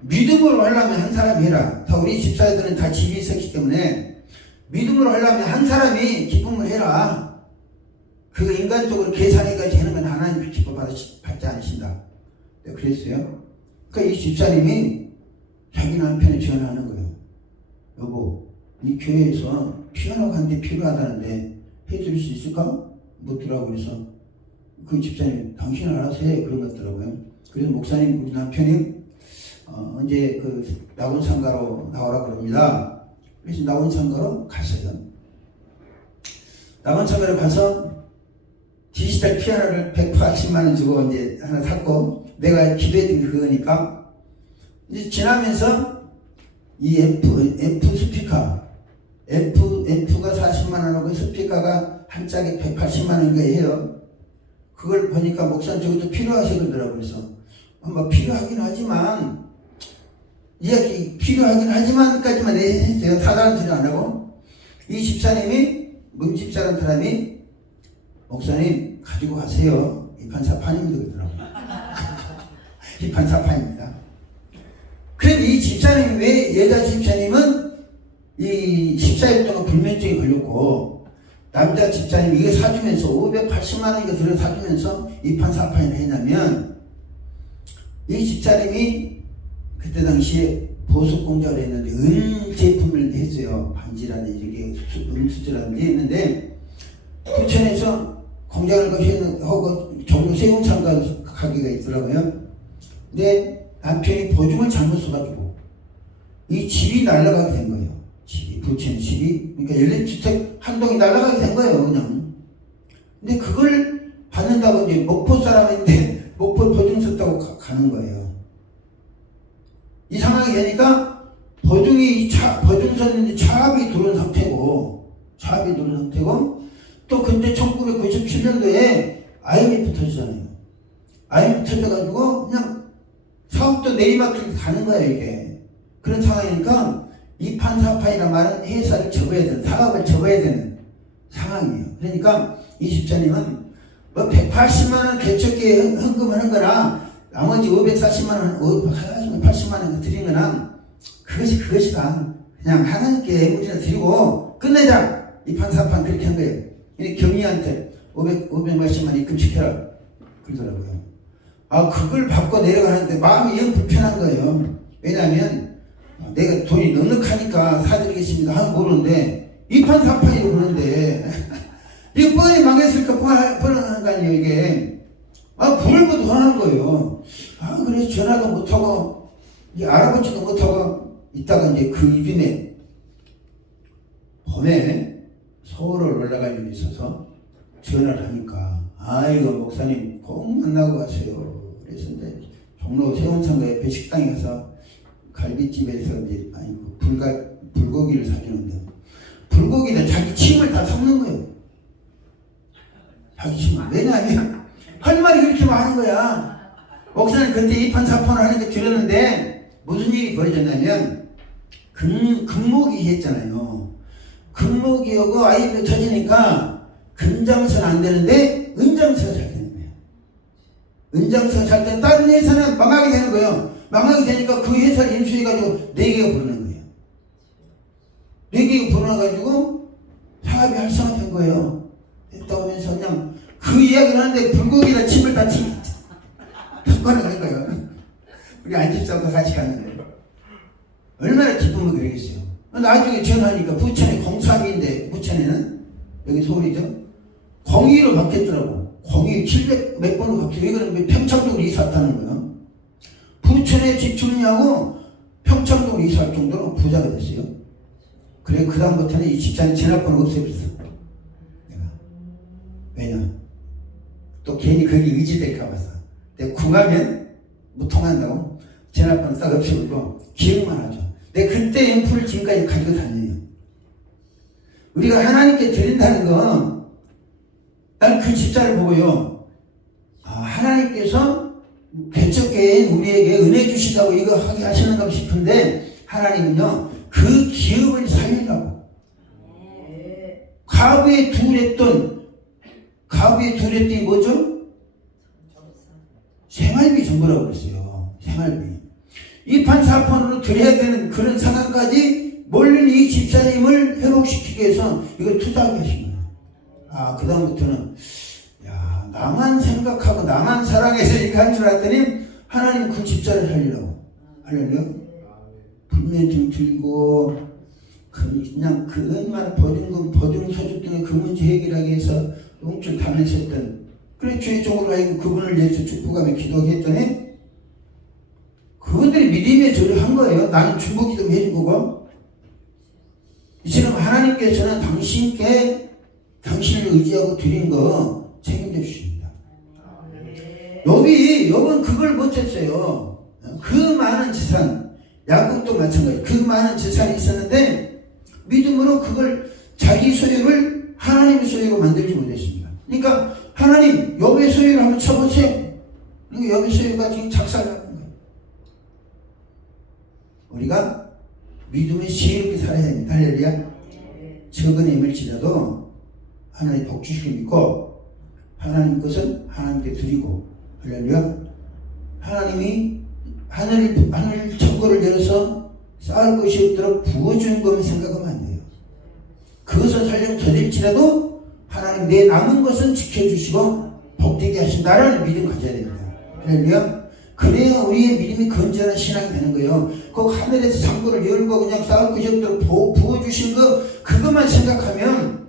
믿음으로 하려면 한 사람이 해라. 다 우리 집사들은 다 집이 있었기 때문에 믿음으로 하려면 한 사람이 기쁨을 해라. 그거 인간적으로 계산해가지고 하는 건 하나님 기쁨 받지 않으신다. 네, 그랬어요. 그러니까 이 집사님이 자기 남편을 전화하는 거예요. 여보, 이 교회에서 피아노가 한 대 필요하다는데 해줄 수 있을까? 묻더라고. 그래서 그 집사님이 당신 알아서 해. 그런 것 같더라고요. 그래서 목사님, 우리 남편이 이제 그 낙원상가로 나오라 그럽니다. 그래서 낙원상가로 갔어요. 낙원상가로 가서 디지털 피아노를 180만원 주고 이제 하나 샀고, 내가 기도해준 그거니까, 이제 지나면서 이 앰프 스피커, 앰프가 40만원하고 스피커가 한 짝에 180만원인가 해요. 그걸 보니까 목사님 저것도 필요하시 그러더라고요. 그래서 뭐 필요하긴 하지만, 이야기 필요하긴 하지만까지만 했어요. 사다는 소리 안 하고. 이 집사님이, 문집사라는 사람이, 목사님 가지고 가세요. 이판사판입니다 그러더라고요. 이판사판입니다. 그럼 이 집사님이 왜 여자 집사님은 이 14일 동안 불면증이 걸렸고 남자 집사님이 이거 사주면서 580만 원 이거 들여 사주면서 이판사판을 했냐면 이 집사님이 그때 당시에 보석 공작을 했는데 은 제품을 했어요. 반지라든지 이렇게 음수지라든지 했는데 부천에서 공장을 하고 종로 세운창가 가게가 있더라고요. 근데 남편이 보증을 잘못 써가지고 이 집이 날아가게 된 거예요. 집이, 부천 집이. 그러니까 1주택 한 동이 날아가게 된 거예요, 그냥. 근데 그걸 받는다고 이제 목포 사람인데 목포 보증 썼다고 가는 거예요. 이 상황이 되니까 보증이 보증 썼는데 차압이 들어온 상태고 또 근데 1997년도에 IMF 터지잖아요. IMF 터져가지고 그냥 사업도 내리막길 가는 거예요, 이게. 그런 상황이니까 이판사판이란 말은 회사를 접어야 되는, 사업을 접어야 되는 상황이에요. 그러니까 이 집사님은 뭐 180만원 개척기에 헌금을 한 거나 나머지 540만원, 80만원 드린 거나 그것이다. 그냥 하나님께 애물이나 드리고 끝내자. 이판사판 그렇게 한 거예요. 경리한테 580만 입금시켜라 그러더라고요. 그걸 받고 내려가는데 마음이 영 불편한 거예요. 왜냐하면 내가 돈이 넉넉하니까 사드리겠습니다 하는 모르는데 이판사판이라고 그러는데 이거 뻔히 망했을까 뻔한 거 아니에요 이게. 부을고도 하는 거예요. 그래서 전화도 못하고 알아보지도 못하고 있다가 이제 그 이듬해 봄에 서울을 올라갈 일이 있어서 전화를 하니까 이거 목사님 꼭 만나고 가세요. 그래서 이제 종로 세운창가 옆에 식당에 가서 갈비집에서 이제 불고기를 사주는데 불고기는 자기 침을 다 섞는 거예요. 자기 침을. 왜냐하면 할 말이 그렇게 많은 거야. 목사님 그때 이판사판을 하는 게 들었는데 무슨 일이 벌어졌냐면 금목이 했잖아요. 금목이 오고 아이들 터지니까 금장선 안 되는데 은장선 잘 되는 거예요. 은장선 잘 되는 다른 회사는 망하게 되는 거예요. 망하게 되니까 그 회사를 인수해가지고 4개가 부르는 거예요. 4개가 불어가지고 사업이 활성화된 거예요. 됐다고 하면서 그냥 그 이야기를 하는데 불고기나 침을 다 꺼내는 거예요. 우리 안집사과 같이 갔는데 얼마나 기쁘면 그러겠어요. 나중에 전화하니까 부천에 03인데 부천에는 여기 서울이죠. 02로 바뀌었더라고. 02 700 몇 번으로 바뀌었어. 이거는 평창동으로 이사했다는 거예요. 부천에 집 주느냐고 평창동으로 이사할 정도로 부자가 됐어요. 그래 그 다음부터는 이 집사는 전화번호 없애버렸어. 내가. 왜냐? 또 괜히 거기 의지될까 봐서. 내가 궁하면 뭐 통한다고 전화번호 딱 없애버리고 기억만 하죠. 내가 그때 앰플을 지금까지 가지고 다녀요. 우리가 하나님께 드린다는 건 난 그 집사를 보고요. 하나님께서 개척교회에 우리에게 은혜 주시다고 이거 하게 하시는가 싶은데 하나님은요 그 기업을 살리라고. 가부의 둘했더니 뭐죠? 생활비 정보라고 그랬어요. 생활비. 이판사판으로 드려야 되는 그런 상황까지 몰린 이 집사님을 회복시키기 위해서 이걸 투자하게 하신 거예요. 그 다음부터는 나만 생각하고 나만 사랑해서 이렇게 한 줄 알았더니 하나님 그 집사를 살리라고. 할렐루야. 불면증 들고 그냥 그 얼마나 보증 소득 등의 그 문제 해결하기 위해서 용줄 담에서 했던 그래 주의적으로 하여금 그분을 위해서 축복하며 기도했더니 그분들이 믿음의 절을 한 거예요. 나는 중보기도 해준 거고. 이처럼 하나님께서는 당신을 의지하고 드린 거 책임져 주십니다. 욥은 그걸 못했어요. 그 많은 재산, 야곱도 마찬가지. 그 많은 재산이 있었는데 믿음으로 그걸 자기 소유를 하나님의 소유로 만들지 못했습니다. 그러니까 하나님 욥의 소유를 한번 쳐보세요. 그리고 욥의 소유가 지금 작살나는 거예요. 우리가 믿음의 지혜롭게 살아야 합니다. 할렐루야. 적은 힘을지라도 하나님 복 주시길 믿고 하나님 것은 하나님께 드리고 할렐루야. 하나님이 하늘 창고를 열어서 쌓을 것이 없도록 부어주는 것만 생각하면 안 돼요. 그것은 설령 더딜지라도 하나님 내 남은 것은 지켜주시고 복되게 하신다라는 믿음 가져야 됩니다. 할렐루야. 그래야 우리의 믿음이 건전한 신앙이 되는 거예요. 그 하늘에서 창고를 열고 그냥 쌓을 것이 없도록 부어주신 거 그것만 생각하면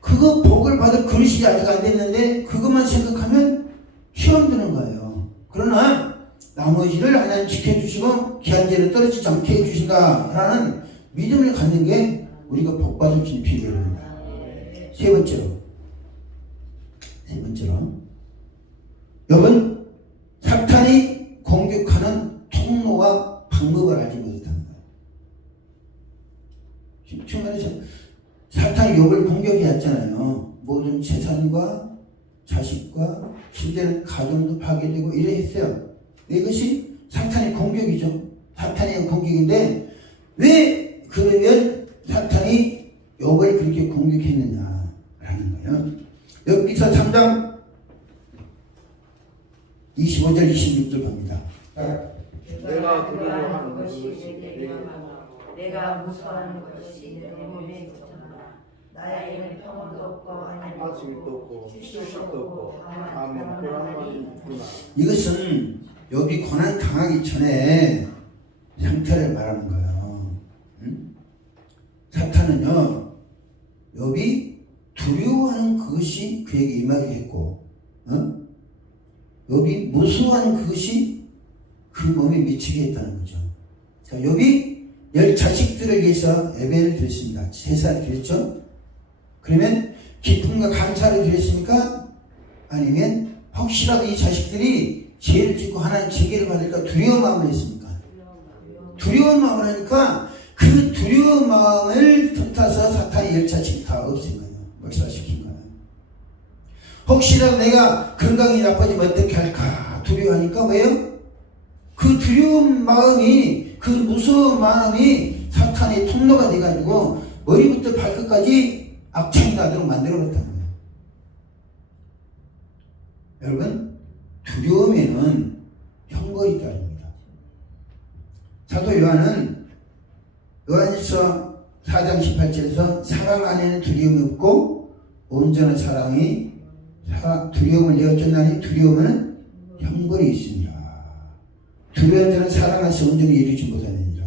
그거 복을 받을 그릇이 아직 안 됐는데 그것만 생각하면 시험 드는 거예요. 그러나 나머지를 하나님 지켜주시고 기한제로 떨어지지 않게 해주신다라는 믿음을 갖는 게 우리가 복 받을 수 있는 비결입니다. 세 번째로 여러분 사탄이 공격하는 통로와 방법을 알지 못합니다. 지금 말해서 사탄이 욥을 공격해왔잖아요. 모든 재산과 자식과 심지어는 가정도 파괴되고 이래 했어요. 이것이 사탄의 공격이죠. 사탄의 공격인데 왜 그러면 사탄이 욥을 그렇게 공격했느냐라는 거예요. 여기서 3장 25절 26절 갑니다. 내가 두려워하는 것이 내게 많아 내가 무서워하는 것이 내 몸에 있잖아. 나에게는 평온도 없고 안식도 없고 휴식도 없고 다만 불안만이 있구나. 이것은 욥이 고난 당하기 전에 상태를 말하는 거예요. 사탄은요 욥이 두려워하는 그것이 그에게 임하게 했고 욥이 무서워하는 그것이 그 몸에 미치게 했다는 거죠. 자, 욥이 10 자식들을 위해서 예배를 드렸습니다. 제사를 드렸죠. 그러면 기쁨과 감사를 드렸습니까? 아니면 혹시라도 이 자식들이 죄를 짓고 하나님 징계를 받을까 두려운 마음을 했습니까? 두려운 마음을 하니까 그 두려운 마음을 틈타서 사탄이 10 자식 다 없앤 거예요. 몰살시킨 거예요. 혹시라도 내가 건강이 나빠지면 어떻게 할까 두려워하니까 왜요? 그 두려운 마음이 그 무서운 마음이 사탄의 통로가 돼가지고 머리부터 발끝까지 악창이 나도록 만들어버렸다는 거예요. 여러분 두려움에는 형벌이 따릅니다. 사도 요한은 요한일서 4장 18절에서 사랑 안에는 두려움이 없고 온전한 사랑이 두려움을 내어쫓나니 두려움은 형벌이 있습니다. 두려운 자는 사랑 안에서 온전히 이루지 못하느니라.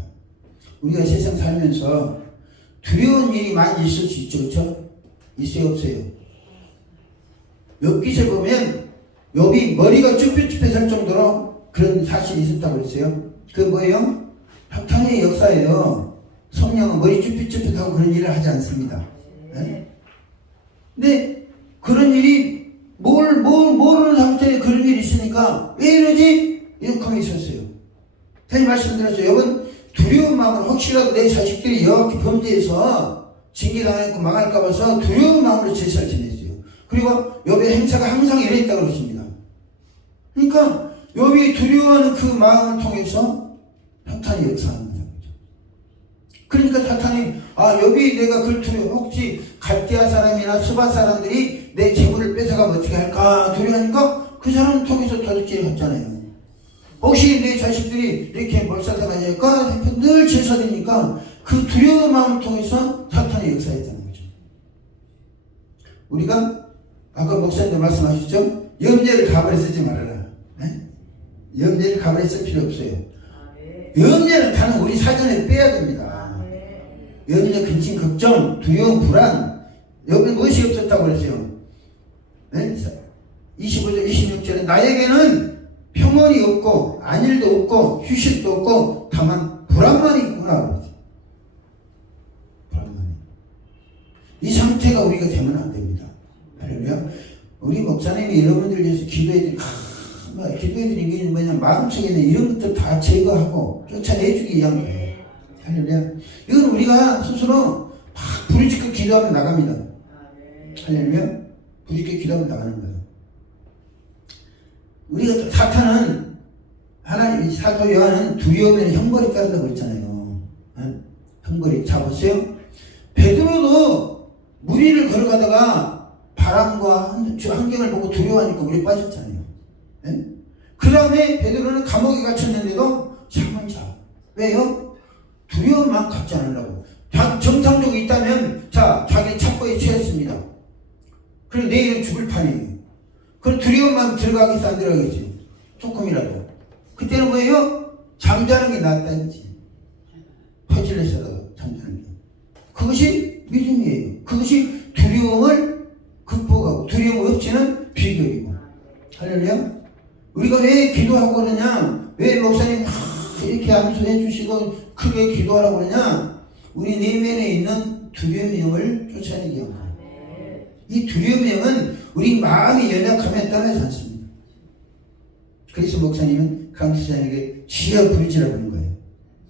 우리가 세상 살면서 두려운 일이 많이 있을 수 있죠. 그렇죠? 있어요 없어요? 욥기서 보면 욥이 머리가 쭈뼛쭈뼛할 정도로 그런 사실이 있었다고 그랬어요. 그 뭐예요? 사탄의 역사예요. 성령은 머리 쭈뼛쭈뼛하고 그런 일을 하지 않습니다. 네? 근데 그런 일이 모르는 상태에 그런 일이 있으니까 왜 이러지? 이렇게 하고 있었어요. 다시 말씀드렸죠. 여러분 두려운 마음으로 혹시라도 내 자식들이 이렇게 범죄해서 징계당했고 망할까 봐서 두려운 마음으로 제사를 지냈어요. 그리고 욥의 행사가 항상 이랬다고 그러십니다. 그러니까 욥이 두려워하는 그 마음을 통해서 사탄이 역사합니다. 그러니까 사탄이 욥이 내가 그걸 두려워 혹시 갈대아 사람이나 수바 사람들이 내 재물을 뺏어가면 어떻게 할까 두려워하니까 그 사람을 통해서 도둑질을 했잖아요. 혹시 내 자식들이 이렇게 몰살당하지 않을까 늘 제사드리니까 그 두려운 마음을 통해서 사탄이 역사했다는 거죠. 우리가 아까 목사님도 말씀하셨죠? 염려를 가만히 쓰지 말아라. 네? 염려를 가만히 쓸 필요 없어요. 염려는 다는 우리 사전에 빼야 됩니다. 염려, 근심, 걱정, 두려움, 불안 여기 무엇이 없었다고 그랬어요? 네? 25절 26절에 나에게는 평온이 없고 안일도 없고 휴식도 없고 다만 불안만 있구나. 불안만. 이 상태가 우리가 되면 안 됩니다. 할렐루야. 우리 목사님이 여러분들 위해서 기도해드리는 게 뭐냐 마음속에 있는 이런 것들 다 제거하고 쫓아내주기 위한 거예요. 할렐루야. 이건 우리가 스스로 막 부르짖고 기도하면 나갑니다. 할렐루야. 부르짖고 기도하면 나가는 거예요. 우리가 사탄은 하나님 사도 요한은 두려움에는 형벌이 따른다고 그랬잖아요. 네? 형벌이. 자 보세요. 베드로도 무리를 걸어가다가 바람과 환경을 보고 두려워하니까 물에 빠졌잖아요. 네? 그 다음에 베드로는 감옥에 갇혔는데도 잠은 자. 왜요? 두려움만 갖지 않으려고. 정상적으로 있다면 자기 들어가겠어 안 들어가겠어? 조금이라도. 그때는 뭐예요? 잠자는 게 낫다 이거지. 퍼질레서라도 잠자는 게. 그것이 믿음이에요. 그것이 두려움을 극복하고 두려움 없이는 비결이고. 할렐루야. 우리가 왜 기도하고 그러냐? 왜 목사님 이렇게 암수해 주시고 크게 기도하라고 그러냐? 우리 내면에 있는 두려움의 영을 쫓아내기 위한 거예요. 이 두려움의 영은 우리 마음이 연약함에 떠나지 않습니다. 그래서 목사님은 강수장에게 지어 부르지라고 하는 거예요.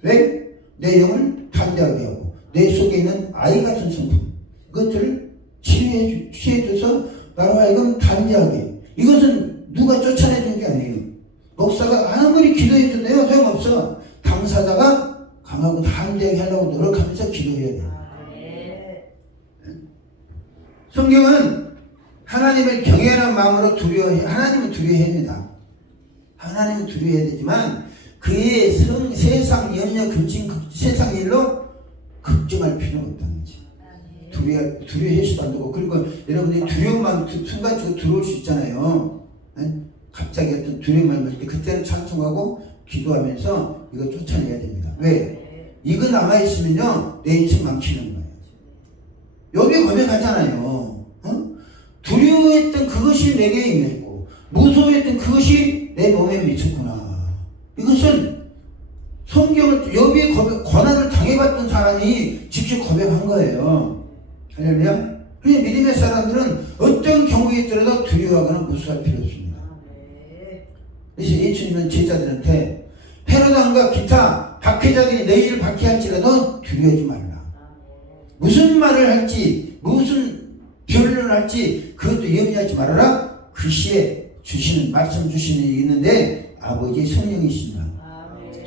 왜? 내 영을 담대하게 하고 내 속에 있는 아이 같은 성품 그것들을 취해줘서 나로 하여금 담대하게. 이것은 누가 쫓아내준 게 아니에요. 목사가 아무리 기도해줘도요 소용없어. 당사자가 강하고 담대하게 하려고 노력하면서 기도해야 돼요. 성경은 하나님을 경외하는 마음으로 하나님을 두려워해야 됩니다. 하나님을 두려워해야 되지만 그의 세상 염려 세상 일로 걱정할 필요는 없다는 거죠. 두려워해서도 안 되고. 그리고 여러분들이 두려움만 순간적으로 들어올 수 있잖아요. 갑자기 어떤 두려움만 올 때 그때는 찬송하고 기도하면서 이거 쫓아내야 됩니다. 왜? 이거 남아있으면요 내 인생 망치는 거예요. 여기 고백하잖아요. 두려워했던 그것이 내게 임했고 무서워했던 그것이 내 몸에 미쳤구나. 이것은 성경을 여비의 고난을 당해봤던 사람이 직접 고백한 거예요. 할렐루야. 그래서 믿음의 사람들은 어떤 경우에 있더라도 두려워하거나 무서워할 필요 없습니다. 그래서 예수님은 제자들한테 헤로당과 기타 박해자들이 너희를 박해할지라도 두려워하지 말라. 무슨 말을 할지 무슨 변론을 할지 그것도 염려하지 말아라. 그 시에 주시는 말씀 주시는 게 있는데 아버지 성령이십니다.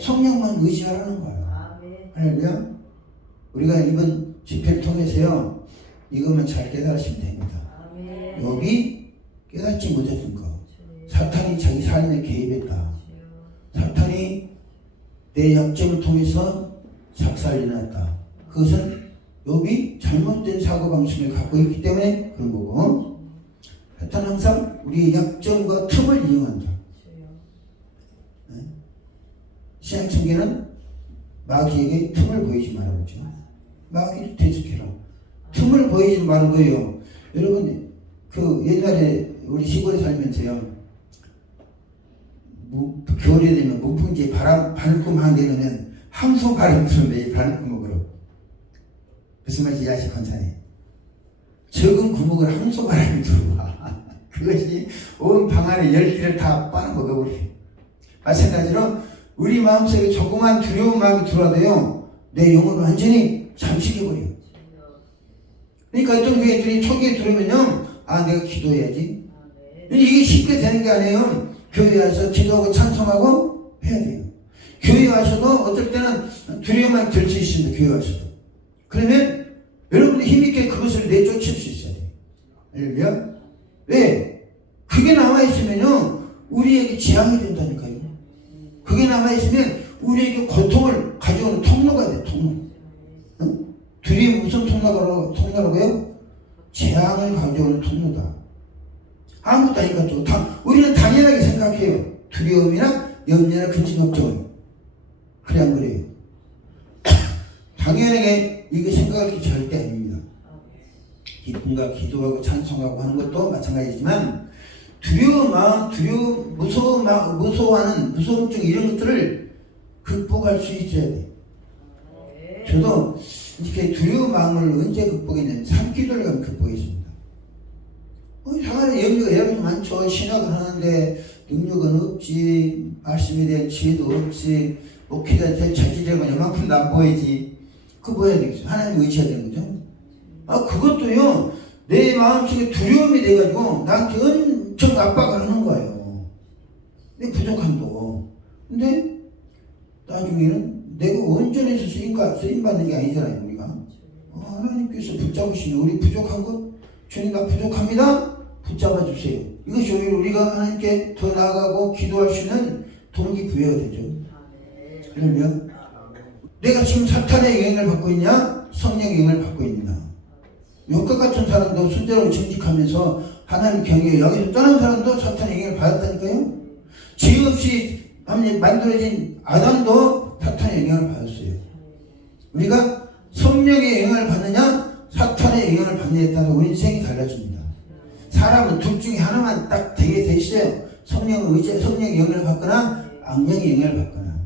성령만 의지하라는 거예요. 할렐루야. 우리가 이번 집회를 통해서요 이것만 잘 깨달으시면 됩니다. 욥이 깨닫지 못했던 거. 사탄이 자기 삶에 개입했다. 사탄이 내 약점을 통해서 작사를 일어났다. 그것은 욥이 잘못된 사고방식을 갖고 있기 때문에 그런 거고, 사탄은 항상 우리의 약점과 틈을 이용한다. 신약성경은 마귀에게 틈을 보이지 말라고 그러죠. 마귀를 대적해라. 틈을 보이지 말은 거예요. 여러분 그 옛날에 우리 시골에 살면서요 겨울에 되면 무풍지에 바늘꿈 한 대 넣으면 함소 바람 들으면 매일 바늘구멍으로. 무슨 말인지 아시 건사님? 적은 구멍을 함소 바람이 들어와. 그것이 온 방 안에 열기를 다 빨아먹어버려. 마찬가지로 우리 마음속에 조그만 두려운 마음이 들어와도요 내 영혼을 완전히 잠식해버려요. 그러니까 어떤 교회들이 초기에 들어오면요 내가 기도해야지. 이게 쉽게 되는 게 아니에요. 교회에 와서 기도하고 찬송하고 해야 돼요. 교회에 와서도 어떨 때는 두려움만 들 수 있습니다. 교회에 와서도. 그러면 여러분들 힘있게 그것을 내쫓을 수 있어야 돼요. 할렐루야. 왜? 그게 남아있으면요 우리에게 재앙이 된다니까요. 그게 남아있으면 우리에게 고통을 가져오는 통로가 돼요. 통로. 두려움 무슨 통로라고요? 재앙을 가져오는 통로다. 아무것도 아닌 것 같죠. 우리는 당연하게 생각해요. 두려움이나 염려나 근심 걱정은. 그래 안 그래요? 당연하게 이게 생각할 게 절대 아닙니다. 기쁨과 기도하고 찬송하고 하는 것도 마찬가지지만 두려운 마음, 무서워하는 무서움증 이런 것들을 극복할 수 있어야 돼. 저도 이렇게 두려운 마음을 언제 극복했냐면 3기도를 가면 극복했습니다. 당연히 염려가 여러 많죠. 신학을 하는데 능력은 없지, 말씀에 대한 지혜도 없지, 목회자한테 자기력은 이만큼 안 보이지. 그거 뭐 해야 되겠어? 하나님 의지해야 되는 거죠. 그것도요 내 마음속에 두려움이 돼가지고 나한테 엄청 압박을 하는 거예요. 내 부족함도. 근데 나중에는 내가 온전해서 쓰임받는 게 아니잖아요. 우리가 하나님께서 붙잡으시면 우리 부족한 것 주님 나 부족합니다 붙잡아 주세요. 이것이 우리가 하나님께 더 나아가고 기도할 수 있는 동기부여가 되죠. 그러면 내가 지금 사탄의 영향을 받고 있냐 성령의 영향을 받고 있냐. 욕과 같은 사람도 순대로 정직하면서 하나님 경외 여기서 떠난 사람도 사탄의 영향을 받았다니까요. 죄 없이 만들어진 아담도 사탄의 영향을 받았어요. 우리가 성령의 영향을 받느냐 사탄의 영향을 받느냐에 따라 우리 인생이 달라집니다. 사람은 둘 중에 하나만 딱 되게 돼 있어요. 성령의 의지, 성령의 영향을 받거나 악령의 영향을 받거나.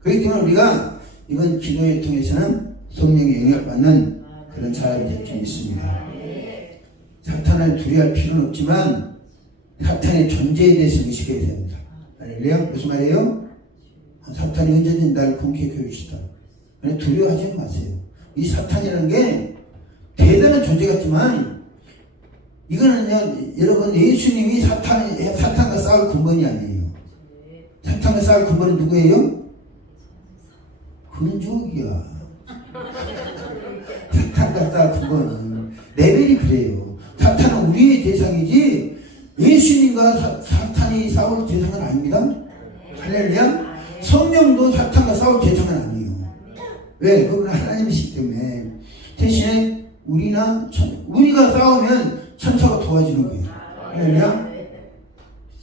그렇기 때문에 우리가 이번 기도회 통해서는 성령의 영향을 받는 그런 사람이 될 줄 믿습니다. 사탄을 두려워할 필요는 없지만 사탄의 존재에 대해서 의식해야 됩니다. 할렐루야. 무슨 말이에요? 사탄이 언제든지 나를 공격해 주시다. 두려워하지 마세요. 이 사탄이라는 게 대단한 존재 같지만 이거는요, 여러분, 예수님이 사탄과 싸울 근본이 아니에요. 사탄과 싸울 근본은 누구예요? 근족이야. 사탄과 싸울 근본은 레벨이 그래요. 사탄은 우리의 대상이지 예수님과 사탄이 싸울 대상은 아닙니다. 할렐루야. 성령도 사탄과 싸울 대상은 아니에요. 왜? 그건 하나님이시기 때문에. 대신에 우리가 싸우면 천사가 도와주는 거예요. 할렐루야.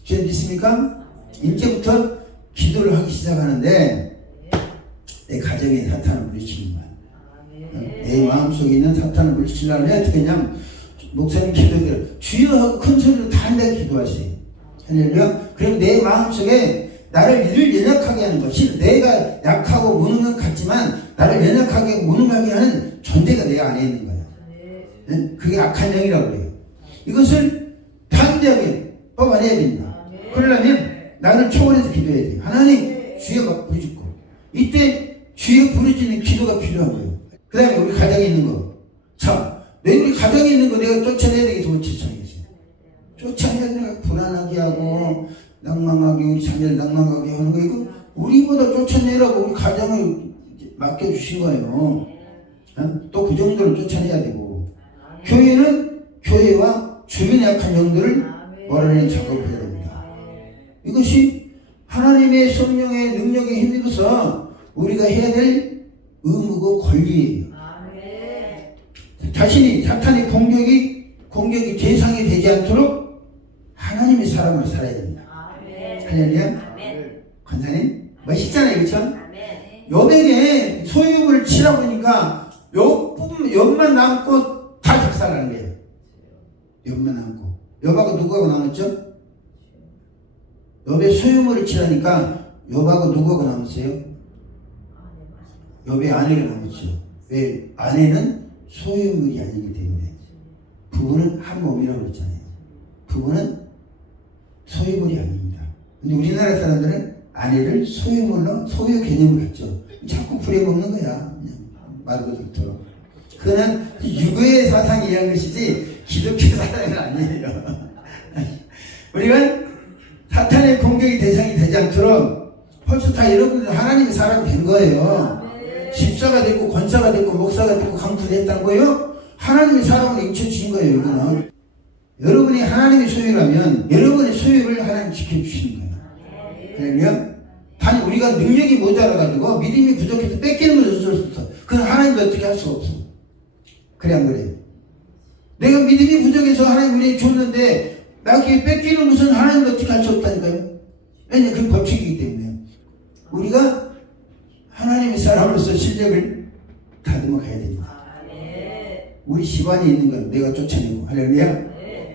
제 믿습니까? 이제부터 기도를 하기 시작하는데 내 가정에 사탄을 물리치는 거야. 내 마음속에 있는 사탄을 물리치려면 어떻게 하냐면 목사님 기도대로 주여 하고 큰 소리로 단단히 기도하세요. 할렐루야. 그럼 내 마음속에 나를 늘 연약하게 하는 것이 내가 약하고 무능한 것 같지만 나를 연약하게 무능하게 하는 존재가 내 안에 있는 거야. 그게 악한 영이라고 그래요. 이것을 단단하게 뽑아내야 됩니다. 그러려면 나를 초월해서 기도해야 돼요. 하나님 주여가 부르짖고 이때 주여 부르짖는 기도가 필요한 거예요. 그 다음에 우리 가정에 있는 거. 자, 우리 가정에 있는 거 내가 쫓아내야 되겠어? 못 쫓아내겠어요? 쫓아내야 내가 불안하게 하고 낭망하게 우리 자녀를 낭망하게 하는 거 이거 우리보다 쫓아내라고 우리 가정을 맡겨주신 거예요. 또 그 정도로 쫓아내야 되고 교회는 교회와 주변의 약한 영들을 몰아내는 작업을 해야 됩니다. 이것이 하나님의 성령의 능력에 힘입어서 우리가 해야 될 의무고 권리예요. 자신이 사탄의 공격이 대상이 되지 않도록 하나님의 사람으로 살아야 됩니다. 할렐루야. 권사님 멋있잖아요, 그렇죠? 욥에게 소유물을 치라고 하니까 욥만 남고 다 작살나는 거예요. 욥만 남고. 욥하고 누구하고 남았죠? 욥의 소유물을 치라니까 욥하고 누구하고 남았어요? 욥의 아내가 남았죠. 왜? 아내는 소유물이 아니기 때문에. 부부는 한 몸이라고 그랬잖아요. 부부는 소유물이 아닙니다. 근데 우리나라 사람들은 아내를 소유물로 소유 개념을 갖죠. 자꾸 부려먹는 거야. 말도 듣도록. 그거는 유교의 사상이란 것이지 기독교 사상은 아니에요. 우리가 사탄의 공격이 대상이 되지 않도록 벌써 다 여러분들 하나님의 사람이 된 거예요. 집사가 됐고 권사가 됐고 목사가 됐고 강투가 됐다는 거예요. 하나님의 사람으로 인쳐주신 거예요. 이거는 여러분이 하나님의 소유라면 여러분의 소유를 하나님 지켜주시는 거예요. 그러면 단 우리가 능력이 모자라가지고 믿음이 부족해서 뺏기는 건 어쩔 수 없어. 그건 하나님도 어떻게 할 수가 없어. 그래 안 그래요? 내가 믿음이 부족해서 하나님 우리에게 줬는데 나에게 뺏기는 것은 하나님도 어떻게 할 수 없다니까요. 왜냐하면 그게 법칙이기 때문에 우리가 하나님의 사람으로서 실력을 다듬어 가야 됩니다. 우리 집안에 있는 건 내가 쫓아내고 할렐루야.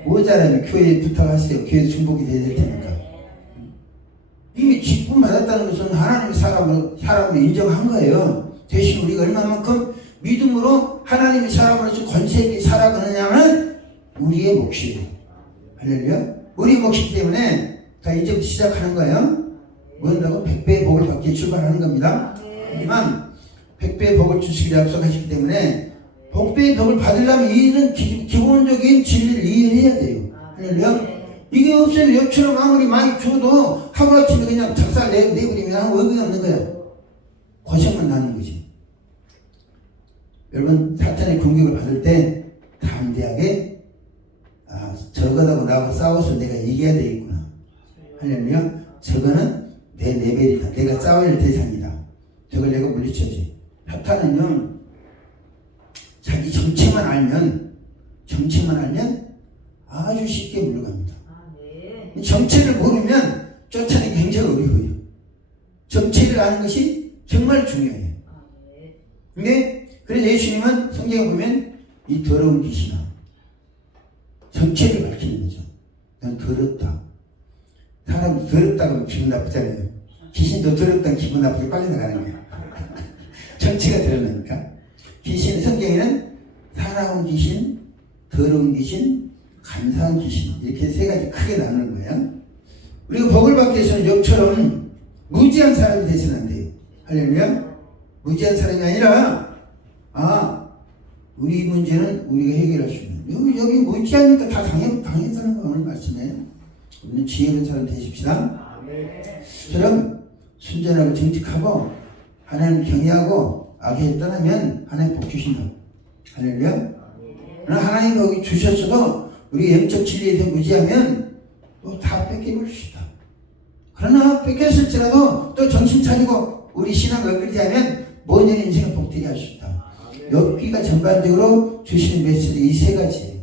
모자라면 교회에 부탁하세요. 교회 중복이 돼야 될 테니까. 이미 직분 받았다는 것은 하나님의 사람을 인정한 거예요. 대신 우리가 얼마만큼 믿음으로 하나님의 사람으로서 권세 있게 살아가느냐는 우리의 몫이에요. 할렐루야. 우리 몫이기 때문에 자 이제부터 시작하는 거예요. 뭔다고? 100배의 복을 받기에 출발하는 겁니다. 하지만 100배의 복을 주시기를 약속하시기 때문에 복배의 덕을 받으려면 이는 기본적인 진리를 이해해야 돼요. 할렐루야. 이게 없으면 옆처럼 아무리 많이 줘도 하루아침에 그냥 작살 내버리면 아무 의미 없는 거야. 고생만 나는 거지. 여러분 사탄의 공격을 받을 때 담대하게 저거하고 나하고 싸워서 내가 이겨야 되겠구나. 할렐루야. 저거는 내 레벨이다. 내가 싸울 대상이다. 저걸 내가 물리쳐야지. 사탄은요 자기 정체만 알면 정체만 알면 아주 쉽게 물러갑니다. 아, 네. 정체를 모르면 쫓아내기 굉장히 어려워요. 정체를 아는 것이 정말 중요해요. 아, 네. 근데 그래서 예수님은 성경에 보면 이 더러운 귀신아 정체를 밝히는 거죠. 난 더럽다. 사람이 더럽다고 하면 기분 나쁘잖아요. 귀신도 더럽다면 기분 나쁘게 빨리 나가는 거예요. 정체가 드러나니까. 귀신 성경에는 사나운 귀신, 더러운 귀신, 감사한 귀신 이렇게 세 가지 크게 나누는 거예요. 우리가 복을 받기 위해서는 욥처럼 무지한 사람이 되서는 안 돼요. 할렐루야. 무지한 사람이 아니라 우리 문제는 우리가 해결할 수 있는 여기 무지하니까 다 당했다는 거 오늘 말씀이에요. 우리는 지혜로운 사람 되십시다. 저처럼 순전하고 정직하고 하나님 경외하고 악에 떠나면 하나님 복 주신다. 할렐루야. 그러나 하나님 거기 주셨어도 우리 영적 진리에 대해 무지하면 또 다 뺏겨볼 수 있다. 그러나 뺏겼을지라도 또 정신 차리고 우리 신앙을 업그레이드 하면 모든 인생을 복되게 할 수 있다. 욥기가 전반적으로 주시는 메시지 이 세 가지.